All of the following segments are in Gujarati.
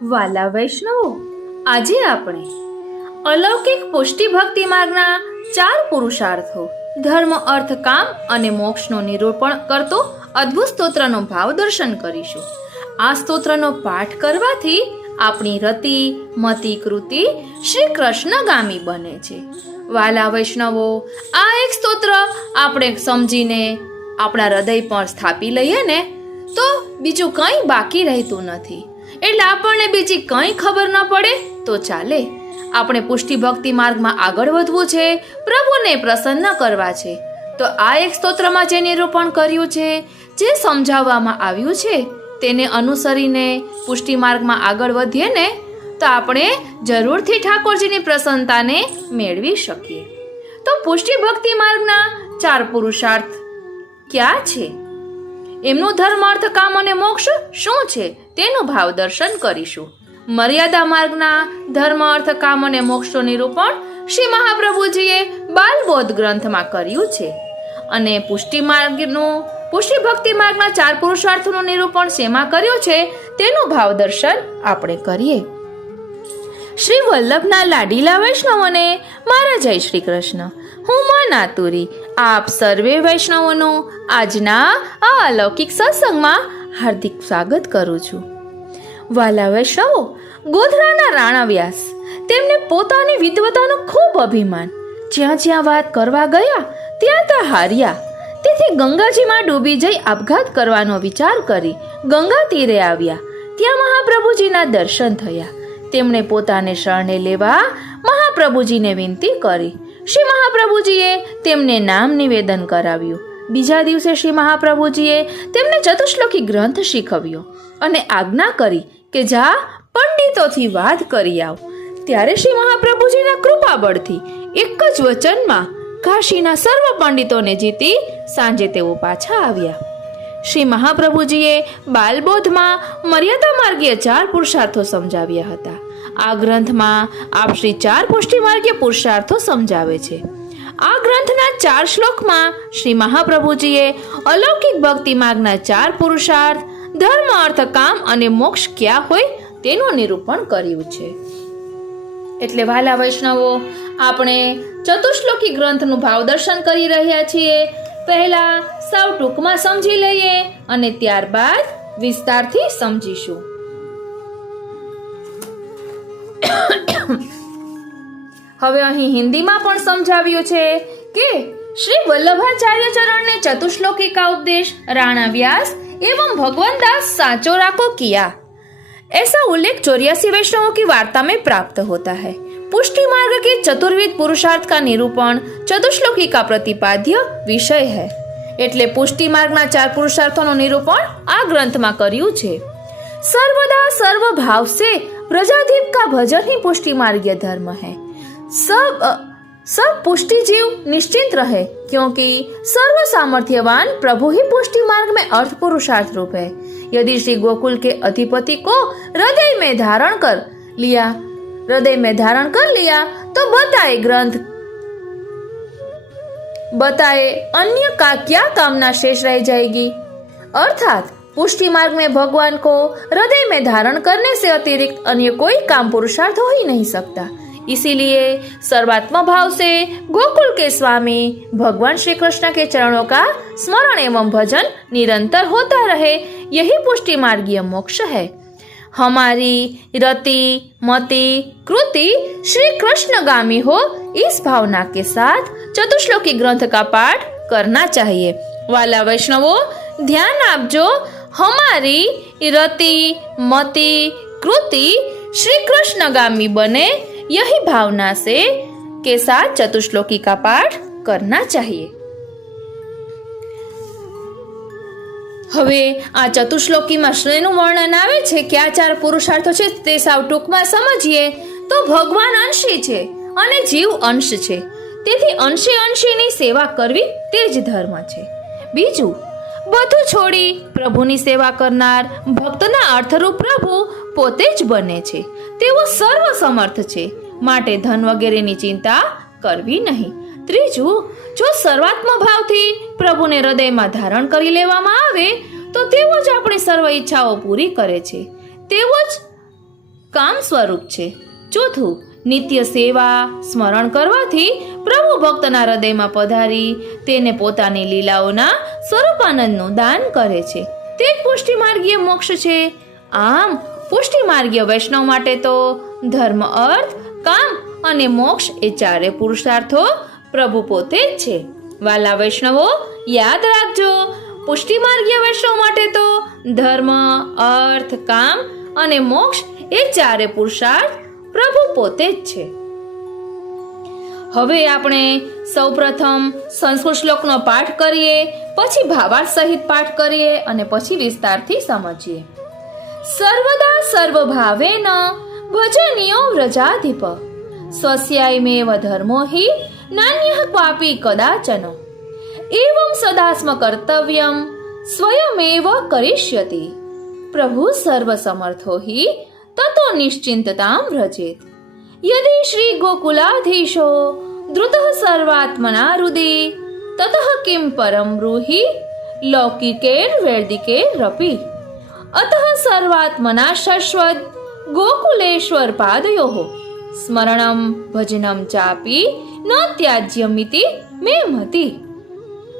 વાલા વૈષ્ણવો, આજે આપણે અલૌકિક પુષ્ટિ ભક્તિ માર્ગના 4 પુરુષાર્થો ધર્મ, અર્થ, કામ અને મોક્ષનું નિરૂપણ કરતો અદ્ભુત સ્તોત્રનો ભાવ દર્શન કરીશું. આ સ્તોત્રનો પાઠ કરવાથી આપણી રતિ, મતિ, કૃતિ શ્રી કૃષ્ણગામી બને છે. વાલા વૈષ્ણવો, આ એક સ્તોત્ર આપણે સમજીને આપણા હૃદય પર સ્થાપી લઈએ ને તો બીજું કંઈ બાકી રહેતું નથી. એટલે આપણને બીજી કંઈ ખબર ન પડે તો ચાલે. આપણે પુષ્ટિ ભક્તિ માર્ગમાં આગળ વધવું છે, પ્રભુને પ્રસન્ન કરવા છે. તો આ એક સ્તોત્રમાં જે નિરૂપણ કર્યું છે, જે સમજાવવામાં આવ્યું છે, તેને અનુસરીને પુષ્ટિ માર્ગમાં આગળ વધીએ ને તો આપણે જરૂરથી ઠાકોરજીની પ્રસન્નતાને મેળવી શકીએ. તો પુષ્ટિ ભક્તિ માર્ગના 4 પુરુષાર્થ ક્યાં છે, એમનું ધર્મ, અર્થ, કામ અને મોક્ષ શું છે તેનું ભાવ દર્શન કરીશું. મર્યાદા માર્ગના ધર્મ, અર્થ, કામ અને મોક્ષનું નિરૂપણ શ્રી મહાપ્રભુજીએ બાલબોધ ગ્રંથમાં કર્યું છે અને પુષ્ટિ ભક્તિ માર્ગના 4 પુરુષાર્થોનું નિરૂપણ શેમાં કર્યું છે તેનું ભાવ દર્શન આપણે કરીએ. શ્રી વલ્લભના લાડીલા વૈષ્ણવોને મારા જય શ્રી કૃષ્ણ. હું મન આતુરી આપ સર્વે વૈષ્ણવોનું આજના આ અલૌકિક સત્સંગમાં હાર્દિક સ્વાગત કરું છું. વાલા વૈષ્ણવો, ગોધરાના રાણા વ્યાસ, તેમને પોતાની વિદ્વતાનો ખૂબ અભિમાન. જ્યાં જ્યાં વાત કરવા ગયા ત્યાં ત્યાં હાર્યા. તેથી ગંગાજીમાં ડૂબી જઈ આપઘાત કરવાનો વિચાર કરી ગંગા તીરે આવ્યા. ત્યાં મહાપ્રભુજીના દર્શન થયા. તેમણે પોતાને શરણે લેવા મહાપ્રભુજીને વિનંતી કરી. શ્રી મહાપ્રભુજીએ તેમને નામ નિવેદન કરાવ્યું. બીજા દિવસે શ્રી મહાપ્રભુજીએ તેમને ચતુશ્લોકી ગ્રંથ શીખવ્યો અને આજ્ઞા કરી કે જા પંડિતોથી વાદ કરી આવ. ત્યારે શ્રી મહાપ્રભુજીના કૃપા બળથી એક જ વચનમાં કાશીના સર્વ પંડિતોને જીતી સાંજે તેઓ પાછા આવ્યા. શ્રી મહાપ્રભુજીએ બાલબોધમાં મર્યાદા માર્ગીય 4 પુરુષાર્થો સમજાવ્યા હતા. આ ગ્રંથમાં આપ શ્રી 4 પુષ્ટિ માર્ગીય પુરુષાર્થો સમજાવે છે. આ ગ્રંથના 4 શ્લોકમાં શ્રી મહાપ્રભુજીએ અલૌકિક ભક્તિ માર્ગના 4 પુરુષાર્થ, ધર્મ, અર્થ, કામ અને મોક્ષ ક્યાં હોય તેનું નિરૂપણ કર્યું છે. એટલે વાલા વૈષ્ણવો, આપણે ચતુશ્લોકી ગ્રંથનું ભાવ દર્શન કરી રહ્યા છીએ. પહેલા સાવ ટૂંકમાં સમજી લઈએ અને ત્યારબાદ વિસ્તારથી સમજીશું. હવે અહીં હિન્દીમાં પણ સમજાવ્યું છે કે શ્રી વલ્લભાચાર્ય ચરણને ચતુશ્લોકી का उपदेश राणा व्यास एवं भगवान दास सांचो राको किया. ऐसा उल्लेख 84 वैष्णवों की वार्ता में प्राप्त होता है. पुष्टि मार्ग के चतुर्विध पुरुषार्थ का निरूपण चतुश्लोकी का प्रतिपाद्य विषय है. એટલે પુષ્ટિ માર્ગના 4 પુરુષાર્થોનું નિરૂપણ આ ગ્રંથમાં કર્યું છે. सर्वदा सर्व भाव से प्रजादीप का भजन ही पुष्टि मार्गीय धर्म है. सब पुष्टि जीव निश्चिंत रहे, क्योंकि सर्व सामर्थ्यवान प्रभु ही पुष्टि मार्ग में अर्थ पुरुषार्थ रूप है. यदि श्री गोकुल के अधिपति को हृदय में धारण कर लिया तो बताए अन्य का क्या कामना शेष रह जाएगी. अर्थात पुष्टि मार्ग में भगवान को हृदय में धारण करने से अतिरिक्त अन्य कोई काम पुरुषार्थ हो ही नहीं सकता. इसीलिए सर्वात्म भाव से गोकुल के स्वामी भगवान श्री कृष्ण के चरणों का स्मरण एवं भजन निरंतर होता रहे, यही पुष्टि मार्गीय मोक्ष है. हमारी रति, मति, कृति श्री कृष्णगामी हो, इस भावना के साथ चतुश्लोकी ग्रंथ का पाठ करना चाहिए. वाला वैष्णवों, ध्यान आपजो. हमारी रति, मति, कृति श्री कृष्णगामी बने, यही भावना से के साथ चतुश्लोकी का पाठ करना चाहिए. હવે આ ચતુશ્લોકીમાં શ્રેનું વર્ણન આવે છે કે આ 4 પુરુષાર્થો છે તે સાવ ટૂંકમાં સમજીએ તો ભગવાન અંશી છે અને જીવ અંશ છે. તેથી અંશીની સેવા કરવી તે જ ધર્મ છે. બીજું, બધું છોડી પ્રભુની સેવા કરનાર ભક્તના અર્થરૂપ પ્રભુ પોતે જ બને છે. તેઓ સર્વ સમર્થ છે, માટે ધન વગેરેની ચિંતા કરવી નહીં. ત્રીજું, જો સર્વાત્મ ભાવથી પ્રભુને હૃદયમાં ધારણ કરી લેવામાં આવે તો તેઓ જ આપણી સર્વ ઈચ્છાઓ પૂરી કરે છે. તેઓ જ કામ સ્વરૂપ છે. ચોથું, નિત્ય સેવા સ્મરણ કરવાથી પ્રભુ ભક્તના હૃદયમાં પધારી તેને પોતાની લીલાઓના સ્વરૂપાનંદનું દાન કરે છે. તે જ પુષ્ટિ માર્ગીય મોક્ષ છે. આમ પુષ્ટિ માર્ગીય વૈષ્ણવ માટે તો ધર્મ, અર્થ, કામ અને મોક્ષ એ ચારે પુરુષાર્થો પ્રભુ પોતે જ છે. વાલા વૈષ્ણવો, યાદ રાખજો, પુષ્ટિ માર્ગીય વૈષ્ણવ માટે તો ધર્મ, અર્થ, કામ અને મોક્ષ એ ચારે પુરુષાર્થ પ્રભુ પોતે જ છે. હવે આપણે સૌપ્રથમ સંસ્કૃત શ્લોકનો પાઠ કરીએ, પછી ભાવાર્થ સહિત પાઠ કરીએ અને પછી વિસ્તારથી સમજીએ. સર્વદા સર્વભાવેન ભજનીયો વ્રજાધિપ સ્વસ્યાયમેવ ધર્મો હિ નાન્યઃ ક્વાપી કદાચન એવં સદાસ્મ કર્તવ્યમ સ્વયમેવ કરિષ્યતિ પ્રભુ સર્વસમર્થો હિ તતો નિશ્ચિંતતામ વ્રજેત યદિ શ્રી ગોકુલાધીશો દ્રુતઃ સર્વાત્મના હૃદે તતઃ કિમ પરમ બ્રૂહિ લૌકિકેર વૈદિકેરપી અતઃ સર્વાત્મના શશ્વત ગોકુલેશ્વર પાદયોઃ સ્મરણમ ભજનમ ચાપી ન ત્યાજ્યમિતિ મે મતિ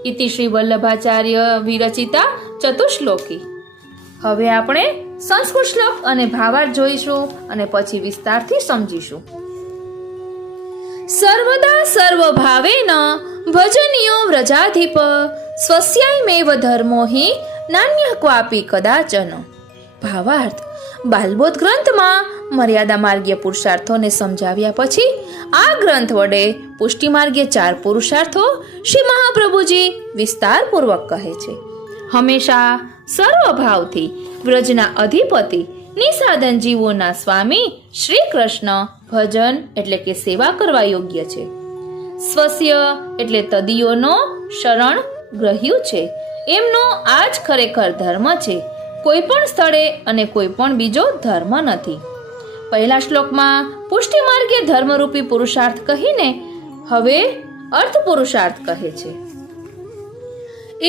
ઇતિ શ્રી વલ્લભાચાર્ય વિરચિતા ચતુશ્લોકી. હવે આપણે સંસ્કૃત શ્લોક અને ભાવાર્થ જોઈશું અને પછી વિસ્તારથી સમજીશું. સર્વદા સર્વભાવેન ભજનીયો વ્રજાધિપ સ્વસ્યાયમેવ ધર્મો હિ નાન્યઃ ક્વાપી કદાચન. ભાવાર્થ: બાલબોધ ગ્રંથમાં મર્યાદા માર્ગીય પુરુષાર્થોને સમજાવ્યા પછી આ ગ્રંથ વડે પુષ્ટિ માર્ગીય ચાર પુરુષાર્થો શ્રી મહાપ્રભુજી વિસ્તારપૂર્વક કહે છે. હંમેશા સર્વભાવથી વ્રજના અધિપતિ નિસાધન જીવોના સ્વામી શ્રી કૃષ્ણ ભજન એટલે કે સેવા કરવા યોગ્ય છે. સ્વસ્ય એટલે તદીયોનો શરણ ગ્રહ્યું છે એમનો આ જ ખરેખર ધર્મ છે. કોઈ પણ સ્થળે અને કોઈ પણ બીજો ધર્મ નથી. પહેલા શ્લોકમાં પુષ્ટિ માર્ગીય ધર્મરૂપી પુરુષાર્થ કહીને હવે અર્થ પુરુષાર્થ કહે છે.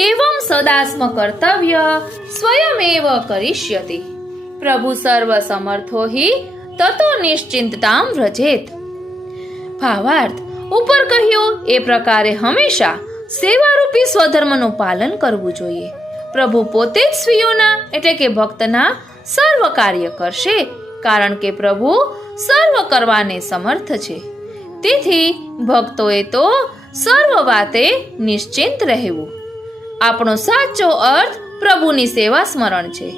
એવં સદાસ્મ કર્તવ્ય સ્વયમેવ કરિષ્યતિ પ્રભુ સર્વ સમર્થો હિ તતો નિશ્ચિંતતામ વ્રજેત. ભાવાર્થ: ઉપર કહ્યું એ પ્રકારે હંમેશા સેવારૂપી સ્વધર્મનું પાલન કરવું જોઈએ. પ્રભુ પોતે જ સ્વીયોના એટલે કે ભક્તના સર્વ કાર્ય કરશે, કારણ કે પ્રભુ સર્વ કરવાને સમર્થ છે. તેથી ભક્તોએ તો સર્વ વાતે નિશ્ચિંત રહેવું. આપણો સાચો અર્થ પ્રભુની સેવા સ્મરણ છે.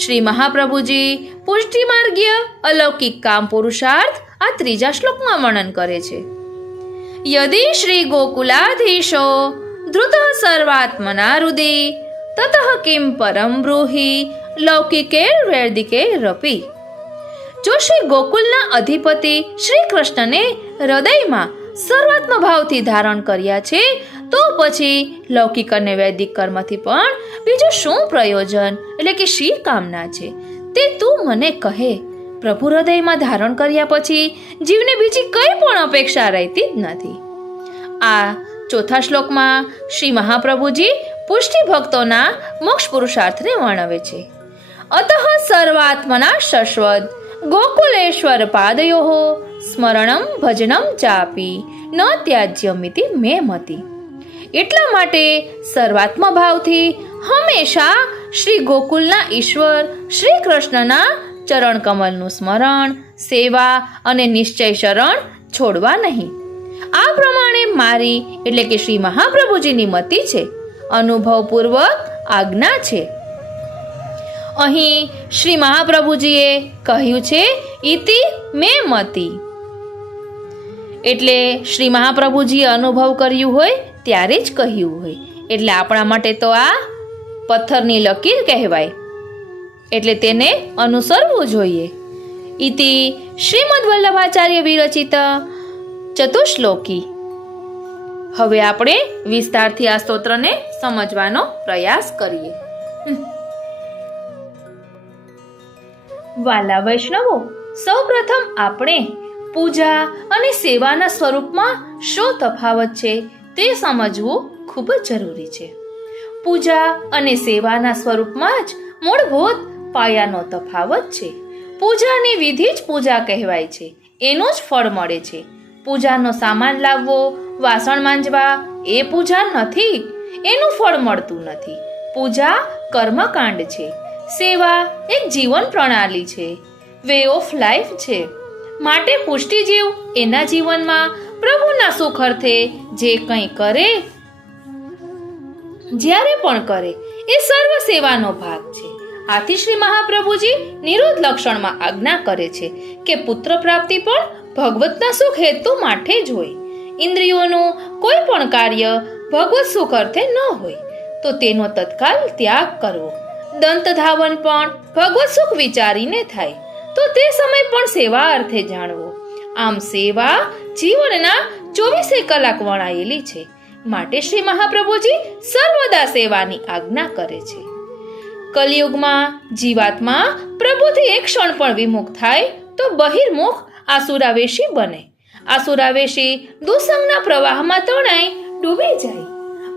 શ્રી મહાપ્રભુજી પુષ્ટિ માર્ગીય અલૌકિક કામ પુરુષાર્થ આ ત્રીજા શ્લોકમાં વર્ણન કરે છે. યદિ શ્રી ગોકુલાધીશો ધૃતઃ સર્વાત્મના હૃદે તતઃ કિમ પરમ બ્રૂહિ લૌકિકેર વૈદિકેરપી. જો શ્રી ગોકુલના અધિપતિ શ્રી કૃષ્ણને હૃદયમાં સર્વાત્મ ભાવથી ધારણ કર્યા છે તો પછી લૌકિક અને વૈદિક કર્મથી પણ બીજું શું પ્રયોજન એટલે કે શી કામના છે તે તું મને કહે. પ્રભુ હૃદયમાં ધારણ કર્યા પછી જીવને બીજી કઈ પણ અપેક્ષા રહેતી જ નથી. આ ચોથા શ્લોકમાં શ્રી મહાપ્રભુજી પુષ્ટિ ભક્તોના મોક્ષ પુરુષાર્થને વર્ણવે છે. અતઃ સર્વાત્મના શશ્વત ગોકુલેશ્વર પાદયોઃ સ્મરણમ ભજનમ ચાપી ન ત્યાજ્યમિતિ મે મતિ. એટલા માટે સર્વાત્મ ભાવથી હંમેશા શ્રી ગોકુલના ઈશ્વર શ્રી કૃષ્ણના ચરણ કમલનું સ્મરણ, સેવા અને નિશ્ચય શરણ છોડવા નહીં. આ પ્રમાણે મારી એટલે કે શ્રી મહાપ્રભુજીની મતિ છે, અનુભવપૂર્વક આજ્ઞા છે. અહીં શ્રી મહાપ્રભુજીએ કહ્યું છે ઇતિ મે મતિ, એટલે શ્રી મહાપ્રભુજીએ અનુભવ કર્યું હોય ત્યારે જ કહ્યું હોય. એટલે આપણા માટે તો આ પથ્થરની લકીર કહેવાય, એટલે તેને અનુસરવું જોઈએ. ઇતિ શ્રીમદ વલ્લભાચાર્ય વિરચિત ચતુશ્લોકી. હવે આપણે વિસ્તારથી આ સ્તોત્રને સમજવાનો પ્રયાસ કરીએ. વાલા વૈષ્ણવો, સૌપ્રથમ આપણે પૂજા અને સેવાના સ્વરૂપમાં શું તફાવત છે તે સમજવું ખૂબ જ જરૂરી છે. પૂજા અને સેવાના સ્વરૂપમાં જ મૂળભૂત પાયાનો તફાવત છે. પૂજાની વિધિ જ પૂજા કહેવાય છે, એનું જ ફળ મળે છે. પૂજાનો સામાન લાવવો, વાસણ માંજવા એ પૂજા નથી, એનું ફળ મળતું નથી. પૂજા કર્મકાંડ છે, સેવા એક જીવન પ્રણાલી છે, વે ઓફ લાઈફ છે. માટે પુષ્ટિજીવ એના જીવનમાં પ્રભુના સુખ અર્થે જે કંઈ કરે, જ્યારે પણ કરે, એ સર્વ સેવાનો ભાગ છે. આથી શ્રી મહાપ્રભુજી નિરોધ લક્ષણમાં આજ્ઞા કરે છે કે પુત્ર પ્રાપ્તિ પણ ભગવતના સુખ હેતુ માટે જ હોય. ઇન્દ્રિયોનું કોઈ પણ કાર્ય ભગવત સુખ અર્થે ન હોય તો તેનો તત્કાલ ત્યાગ કરવો. દંત ધાવન પણ ભગવત સુખ વિચારીને થાય તો તે સમય પણ સેવા અર્થે જાણવો. આમ સેવા જીવનના 24 કલાક વણાયેલી છે. માટે શ્રી મહાપ્રભુજી સર્વદા સેવાની આજ્ઞા કરે છે. કલિયુગમાં જીવાત્મા પ્રભુથી એક ક્ષણ પણ વિમુખ થાય તો બહિર્મુખ આસુરાવેશી બને. આસુરાવેશી દુસંગના પ્રવાહમાં તણાઈ ડૂબી જાય.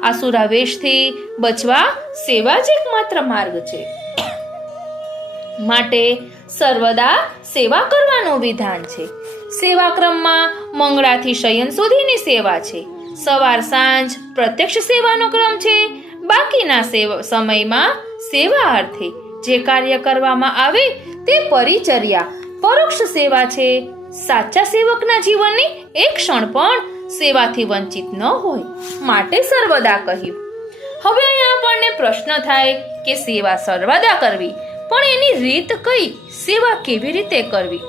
આસુરાવેશથી બચવા સેવા જ એકમાત્ર માર્ગ છે. માટે સર્વદા સેવા કરવાનું વિધાન છે. સેવા ક્રમમાં મંગળાથી શયન સુધીની સેવા છે. સવાર સાંજ પ્રત્યક્ષ સેવાનો ક્રમ છે. બાકીના સમયમાં સેવા અર્થે જે કાર્ય કરવામાં આવે તે પરિચર્યા પરોક્ષ સેવા છે. સાચા સેવકના જીવનની એક ક્ષણ પણ સેવાથી વંચિત ન હોય માટે સર્વદા કહ્યું. હવે અહીંયા આપણને પ્રશ્ન થાય કે સેવા સર્વદા કરવી, પણ એની રીત કઈ? સેવા કેવી રીતે કરવી?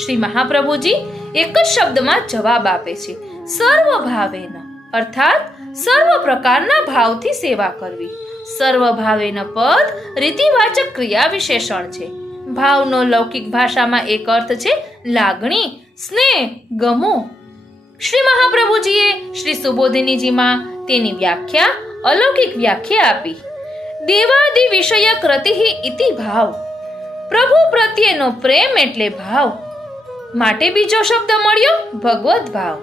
શ્રી મહાપ્રભુજી એક જ શબ્દમાં જવાબ આપે છે, સર્વ ભાવેન, અર્થાત સર્વ પ્રકારના ભાવથી સેવા કરવી. સર્વ ભાવેન પદ રીતિવાચક ક્રિયા વિશેષણ છે. ભાવનો લૌકિક ભાષામાં એક અર્થ છે લાગણી, સ્નેહ, ગમો. શ્રી મહાપ્રભુજીએ શ્રી સુબોધિનીજીમાં તેની વ્યાખ્યા, અલૌકિક વ્યાખ્યા આપી. દેવાદિ વિષયક રતિહિ ઇતિ ભાવ. પ્રભુ પ્રત્યેનો પ્રેમ એટલે ભાવ. માટે બીજો શબ્દ મળ્યો ભગવત ભાવ.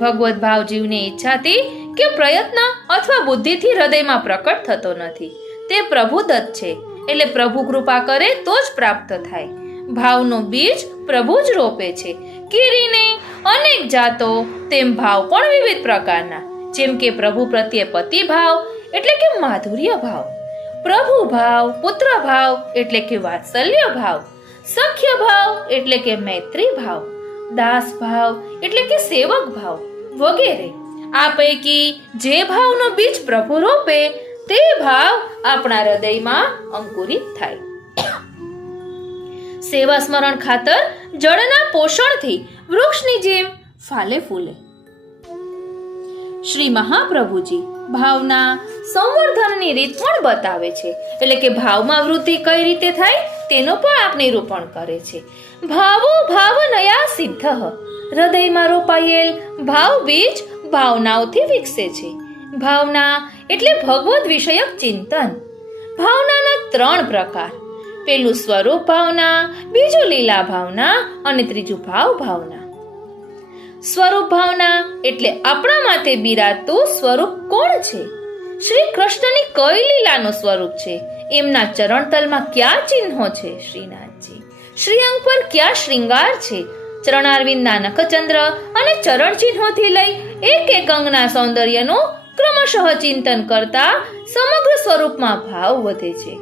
ભગવત ભાવ જીવની ઈચ્છાથી કે પ્રયત્ન અથવા બુદ્ધિથી હૃદયમાં પ્રકટ થતો નથી. તે પ્રભુદત્ત છે, એટલે પ્રભુ કૃપા કરે તો જ પ્રાપ્ત થાય. ભાવનો બીજ પ્રભુ જ રોપે છે. કીરીને અનેક જાતો, તેમ ભાવ પણ વિવિધ પ્રકારના. જેમ કે પ્રભુ પ્રત્યે પતિ ભાવ એટલે કે માધુર્ય ભાવ, પ્રભુ ભાવ, પુત્ર ભાવ એટલે કે વાત્સલ્ય ભાવ, સખ્ય ભાવ એટલે કે મૈત્રી ભાવ, દાસ ભાવ એટલે કે સેવક ભાવ વગેરે. આ પૈકી જે ભાવનો બીજ પ્રભુ રોપે તે ભાવ આપણા હૃદયમાં અંકુરિત થાય. સેવા સ્મરણ ખાતર જળના પોષણથી વૃક્ષની જેમ ફાલે ફૂલે. શ્રી મહાપ્રભુજી ભાવના સંવર્ધનની રીત પણ બતાવે છે, એટલે કે ભાવમાં વૃદ્ધિ કઈ રીતે થાય તેનો પણ આપ નિરૂપણ કરે છે. ભાવો ભાવનયા સિદ્ધ. હૃદયમાં રોપાયેલ ભાવ બીજ ભાવનાઓથી વિકસે છે. ભાવના એટલે ભગવદ વિષયક ચિંતન. ભાવનાના 3 પ્રકાર. પેલું સ્વરૂપ ભાવના, બીજું લીલા ભાવના અને ત્રીજું ભાવ ભાવના. સ્વરૂપ ભાવના એટલે આપણા માથે બિરાજતું સ્વરૂપ કોણ છે? શ્રી કૃષ્ણની કઈ લીલાનું સ્વરૂપ છે? એમના ચરણતલમાં ક્યાં ચિહ્નો છે? શ્રીનાથજી. શ્રીઅંગ પર ક્યાં શ્રૃંગાર છે? ચરણારવિંદના નખચંદ્ર અને ચરણ ચિહ્નોથી લઈ એક એક અંગના સૌંદર્યનું ક્રમશઃ ચિંતન કરતા સમગ્ર સ્વરૂપમાં ભાવ વધે છે.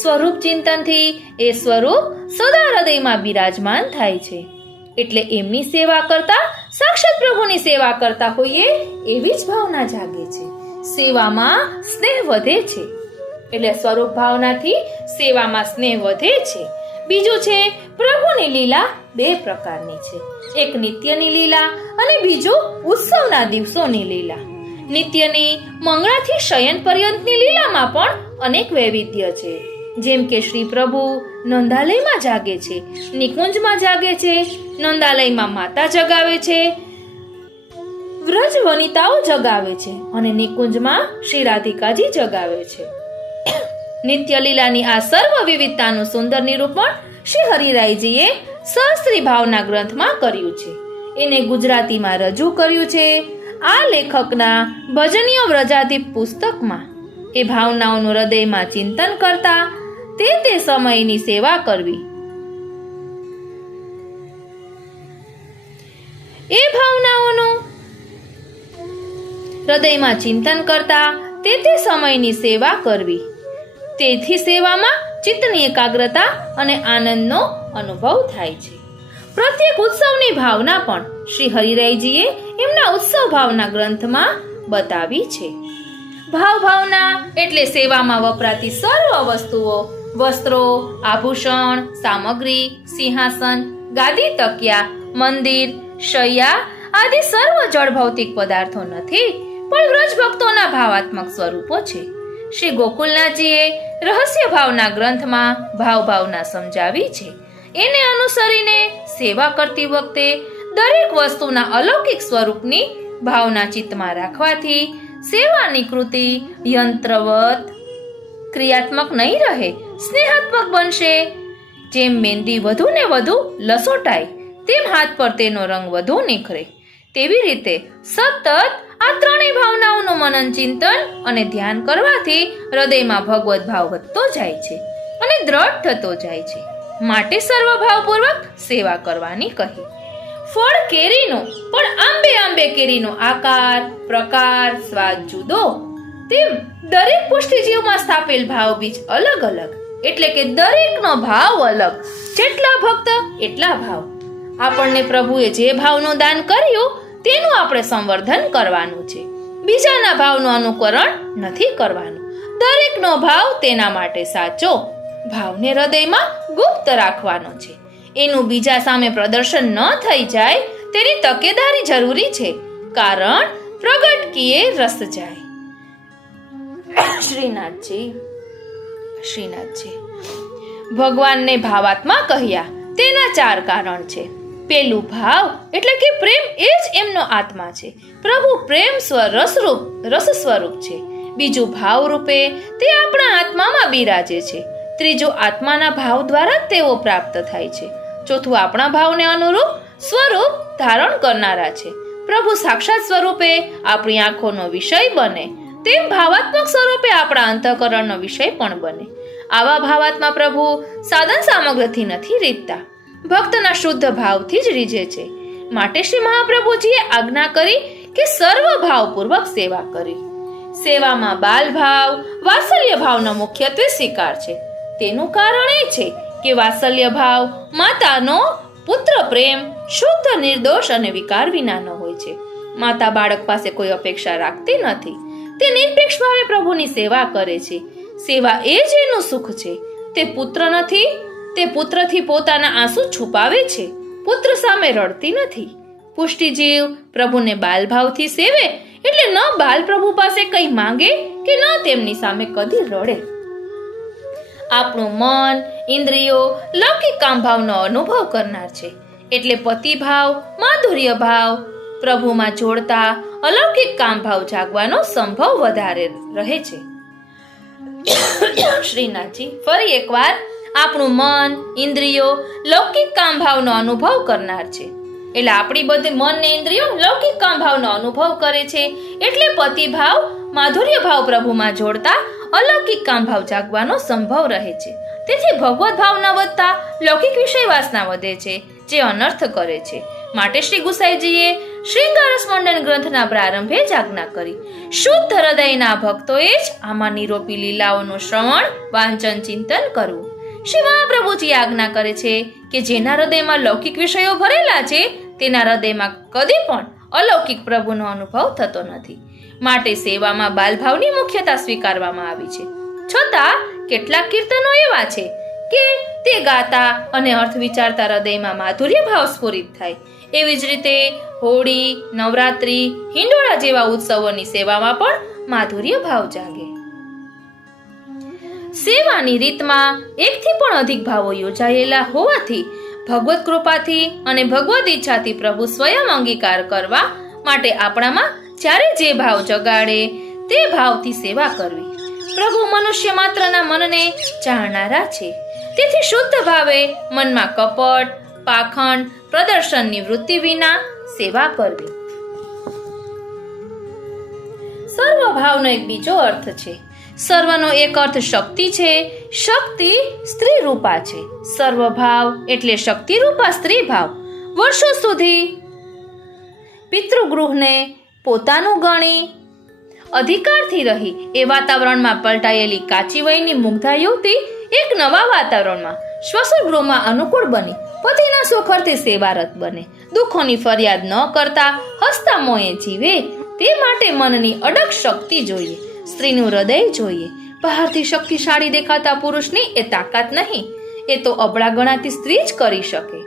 સ્વરૂપ ચિંતનથી એ સ્વરૂપ સદા હૃદયમાં બિરાજમાન થાય છે. એટલે એમની સેવા કરતા સાક્ષાત પ્રભુની સેવા કરતા હોઈએ એવી જ ભાવના જાગે છે. સેવામાં સ્નેહ વધે છે. એટલે સ્વરૂપ ભાવનાથી સેવામાં સ્નેહ વધે છે. બીજું છે પ્રભુની લીલા 2 પ્રકારની છે. એક નિત્યની લીલા અને બીજું ઉત્સવના દિવસોની લીલા. નિત્યની મંગળાથી શયન પર્યંતની લીલામાં પણ અનેક વૈવિધ્ય છે. જેમ કે શ્રી પ્રભુ નંદાલયમાં જાગે છે, નિકુંજમાં જાગે છે, નંદાલયમાં માતા જગાવે છે, વ્રજ વનિતાઓ જગાવે છે અને નિકુંજમાં શ્રી રાધિકાજી જગાવે છે. નિત્ય લીલાની આ સર્વ વિવિધતાનું સુંદર નિરૂપણ શ્રી હરિરાયજીએ સહસ્ત્રી ભાવના ગ્રંથમાં કર્યું છે. એને ગુજરાતીમાં રજૂ કર્યું છે. આ લેખકના ભજનીય વ્રજાદીપ પુસ્તકમાં એ ભાવનાઓનું હૃદયમાં ચિંતન કરતા તે સમયની સેવા કરવી, એ ભાવનાઓનું હૃદયમાં ચિંતન કરતા તે સમયની સેવા કરવી. તેથી સેવામાં ચિત્તની એકાગ્રતા અને આનંદનો અનુભવ થાય છે. પ્રત્યેક ઉત્સવની ભાવના પણ શ્રી હરિરાયજીએ એમના ઉત્સવ ભાવના ગ્રંથમાં બતાવી છે. ભાવના એટલે સેવામાં વપરાતી સર્વ વસ્તુઓ, વસ્ત્રો, આભૂષણ, સામગ્રી, સિંહાસન, ગાદી, તકિયા, મંદિર, શૈયા આદિ સર્વ જળ ભૌતિક પદાર્થો નથી, પણ વ્રજ ભક્તોના ભાવાત્મક સ્વરૂપો છે. શ્રી ગોકુલનાથજીએ રહસ્ય ભાવના ગ્રંથમાં ભાવના સમજાવી છે. એને અનુસરીને સેવા કરતી વખતે દરેક વસ્તુના અલૌકિક સ્વરૂપની ભાવના ચિત્તમાં રાખવાથી સેવાની કૃતિ યંત્રવત ક્રિયાત્મક નહીં રહે, સ્નેહાત્મક બનશે. જેમ મહેંદી વધુ ને વધુ લસોટાય તેમ હાથ પર તેનો રંગ વધુ નિખરે. તેવી રીતે સતત આ ત્રણેય ભાવનાઓનું મનન, ચિંતન અને ધ્યાન કરવાથી હૃદયમાં ભગવત ભાવ વધતો જાય છે અને દ્રઢ થતો જાય છે. માટે સર્વભાવપૂર્વક સેવા કરવાની કહી. ફળ કેરીનો પણ આંબે કેરીનો આકાર, પ્રકાર, સ્વાદ જુદો, તેમ દરેક પુષ્ટિજીવમાં સ્થાપેલ ભાવ બીજ અલગ અલગ, એટલે કે દરેકનો ભાવ અલગ. જેટલા ભક્ત એટલા ભાવ. આપણને પ્રભુએ જે ભાવનું દાન કર્યું તેનું આપણે સંવર્ધન કરવાનું છે. બીજાના ભાવનું અનુકરણ નથી કરવાનું. દરેકનો ભાવ તેના માટે સાચો. ભાવને હૃદયમાં ગુપ્ત રાખવાનો છે. એનું બીજા સામે પ્રદર્શન ન થઈ જાય તેની તકેદારી જરૂરી છે, કારણ પ્રગટ કિએ રસ જાય. શ્રીનાથજી ભગવાનને ભાવાત્મા કહ્યા તેના 4 કારણ છે. પેલું ભાવ એટલે કે પ્રેમ એ જ એમનો આત્મા છે. પ્રભુ પ્રેમ રસ સ્વરૂપ છે. બીજું ભાવ રૂપે તે આપણા આત્મામાં બિરાજે છે. ત્રીજું આત્માના ભાવ દ્વારા તેઓ પ્રાપ્ત થાય છે. ચોથું આપણા ભાવને અનુરૂપ સ્વરૂપ ધારણ કરનારા છે. પ્રભુ સાક્ષાત સ્વરૂપે આપણી આંખોનો વિષય બને, તેમ ભાવાત્મક સ્વરૂપે આપણા અંતઃકરણનો વિષય પણ બને. આવા ભાવાત્મા પ્રભુ સાધન સામગ્રીથી નથી રીતતા, ભક્તના શુદ્ધ ભાવથી જ રીઝે છે. માટે શ્રી મહાપ્રભુજીએ આજ્ઞા કરી કે સર્વ ભાવપૂર્વક સેવા કરી. સેવામાં બાલ ભાવ, વાત્સલ્ય ભાવનો મુખ્યત્વે સ્વીકાર છે. તેનું કારણ એ છે કે વાત્સલ્ય ભાવ માતાનો પુત્ર પ્રેમ શુદ્ધ, નિર્દોષ અને વિકાર વિનાનો હોય છે. માતા બાળક પાસે કોઈ અપેક્ષા રાખતી નથી. તે નિરપેક્ષ ભાવે પ્રભુની સેવા કરે છે. સેવા એ જ એનું સુખ છે. તે પુત્ર નથી, તે પુત્રથી પોતાના આંસુ છુપાવે છે. પુત્ર સામે રડતી નથી. પુષ્ટિજીવ પ્રભુને બાલભાવથી સેવે એટલે ન બાલ પ્રભુ પાસે કંઈ માંગે કે ન તેમની સામે કદી રડે. આપણું મન, ઇન્દ્રિયો લૌકિક કામ ભાવનો અનુભવ કરનાર છે. એટલે પતિભાવ, માધુર્ય ભાવ પ્રભુમાં જોડતા અલૌકિક કામ ભાવ જાગવાનો સંભવ વધારે રહે છે. શ્રીનાથજી ફરી એકવાર આપણું મન, ઇન્દ્રિયો લૌકિક કામ ભાવનો અનુભવ કરનાર છે. એટલે આપણી બધી મન ને ઇન્દ્રિયો લૌકિક કામ ભાવનો અનુભવ કરે છે. એટલે પતિભાવ, માધુર્ય ભાવ પ્રભુમાં જોડતા અલૌકિક કામ ભાવ જાગવાનો સંભવ રહે છે. તેથી ભગવત ભાવના વધતા લૌકિક વિષય વાસના વધે છે, જે અનર્થ કરે છે. માટે શ્રી ગુસાઈજીએ શ્રીંગાર સ્મંડન ગ્રંથના પ્રારંભે જ આજ્ઞા કરી. શુદ્ધ હૃદયના ભક્તોએ જ આમાં નિરોપી લીલાઓનું શ્રવણ, વાંચન, ચિંતન કરવું. શ્રી મહાપ્રભુજી આજ્ઞા કરે છે કે જેના હૃદયમાં લૌકિક વિષયો ભરેલા છે તેના હૃદયમાં કદી પણ અલૌકિક પ્રભુનો અનુભવ થતો નથી. માટે સેવામાં બાલભાવની મુખ્યતા સ્વીકારવામાં આવી છે. છતાં કેટલાક કીર્તનો એવા છે કે તે ગાતા અને અર્થ વિચારતા હૃદયમાં માધુર્ય ભાવ સ્ફુરિત થાય. એવી જ રીતે હોળી, નવરાત્રી, હિંડોળા જેવા ઉત્સવોની સેવામાં પણ માધુર્ય ભાવ જાગે. સેવાની રીતમાં એકથી પણ અધિક ભાવો યોજાયેલા હોવાથી ભગવત કૃપાથી અને ભગવદ ઈચ્છાથી પ્રભુ સ્વયં અંગીકાર કરવા માટે આપણામાં જ્યારે જે ભાવ જગાડે તે ભાવથી સેવા કરવી. પ્રભુ મનુષ્ય માત્રના મનને જાણનારા છે. તેથી શુદ્ધ ભાવે મનમાં કપટ, પાખંડ, પ્રદર્શનની વૃત્તિ વિના સેવા કરવી. સર્વ ભાવનો એક બીજો અર્થ છે. સર્વનો એક અર્થ શક્તિ છે. શક્તિ સ્ત્રી રૂપા છે. સર્વ ભાવ એટલે શક્તિ રૂપા સ્ત્રી ભાવ. વર્ષો સુધી પિતૃગૃહને પોતાનું ગણી અધિકારથી રહી એ વાતાવરણમાં પલટાયેલી કાચી વયની મુગ્ધા યુવતી એક નવા વાતાવરણમાં શ્વસુરગૃહમાં અનુકૂળ બની પતિના સુખર્થી સેવારત બને, દુઃખોની ફરિયાદ ન કરતા હસતા મોએ જીવે તે માટે મનની અડગ શક્તિ જોઈએ, સ્ત્રીનું હૃદય જોઈએ. બહારથી શક્તિશાળી દેખાતા પુરુષની એ તાકાત નહીં, એ તો અબળા ગણાતી સ્ત્રી જ કરી શકે.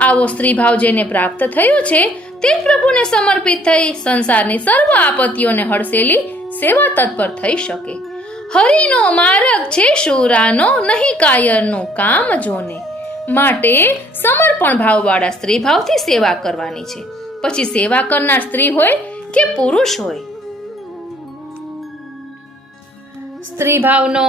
આવો સ્ત્રીભાવ જેને પ્રાપ્ત થયો છે તે પ્રભુને સમર્પિત થઈ સંસારની સર્વ આપત્તિઓને હડસેલી સેવા તત્પર થઈ શકે. હરિનો માર્ગ છે શૂરાનો, નહીં કાયરનું કામ જોને. માટે સમર્પણ ભાવવાળા સ્ત્રી ભાવથી સેવા કરવાની છે. પછી સેવા કરનાર સ્ત્રી હોય કે પુરુષ હોય. સ્ત્રી ભાવનો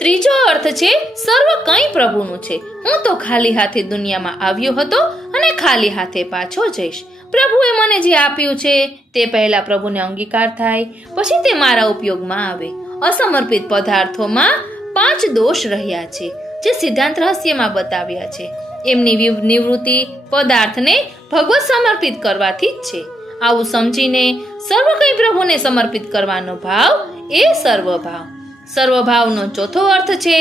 ત્રીજો અર્થ છે સર્વ કંઈ પ્રભુનું છે. હું તો ખાલી હાથે દુનિયામાં આવ્યો હતો અને ખાલી હાથે પાછો જઈશ. પ્રભુએ મને જે આપ્યું છે તે પહેલા પ્રભુને અંગીકાર થાય, પછી તે મારા ઉપયોગમાં આવે. અસમર્પિત પદાર્થોમાં 5 દોષ રહ્યા છે જે સિદ્ધાંત રહસ્યમાં બતાવ્યા છે. એમની નિવૃત્તિ પદાર્થને ભગવત સમર્પિત કરવાથી જ છે. આવું સમજીને સર્વ કંઈ પ્રભુને સમર્પિત કરવાનો ભાવ એ સર્વભાવ. સર્વભાવનો ચોથો અર્થ છે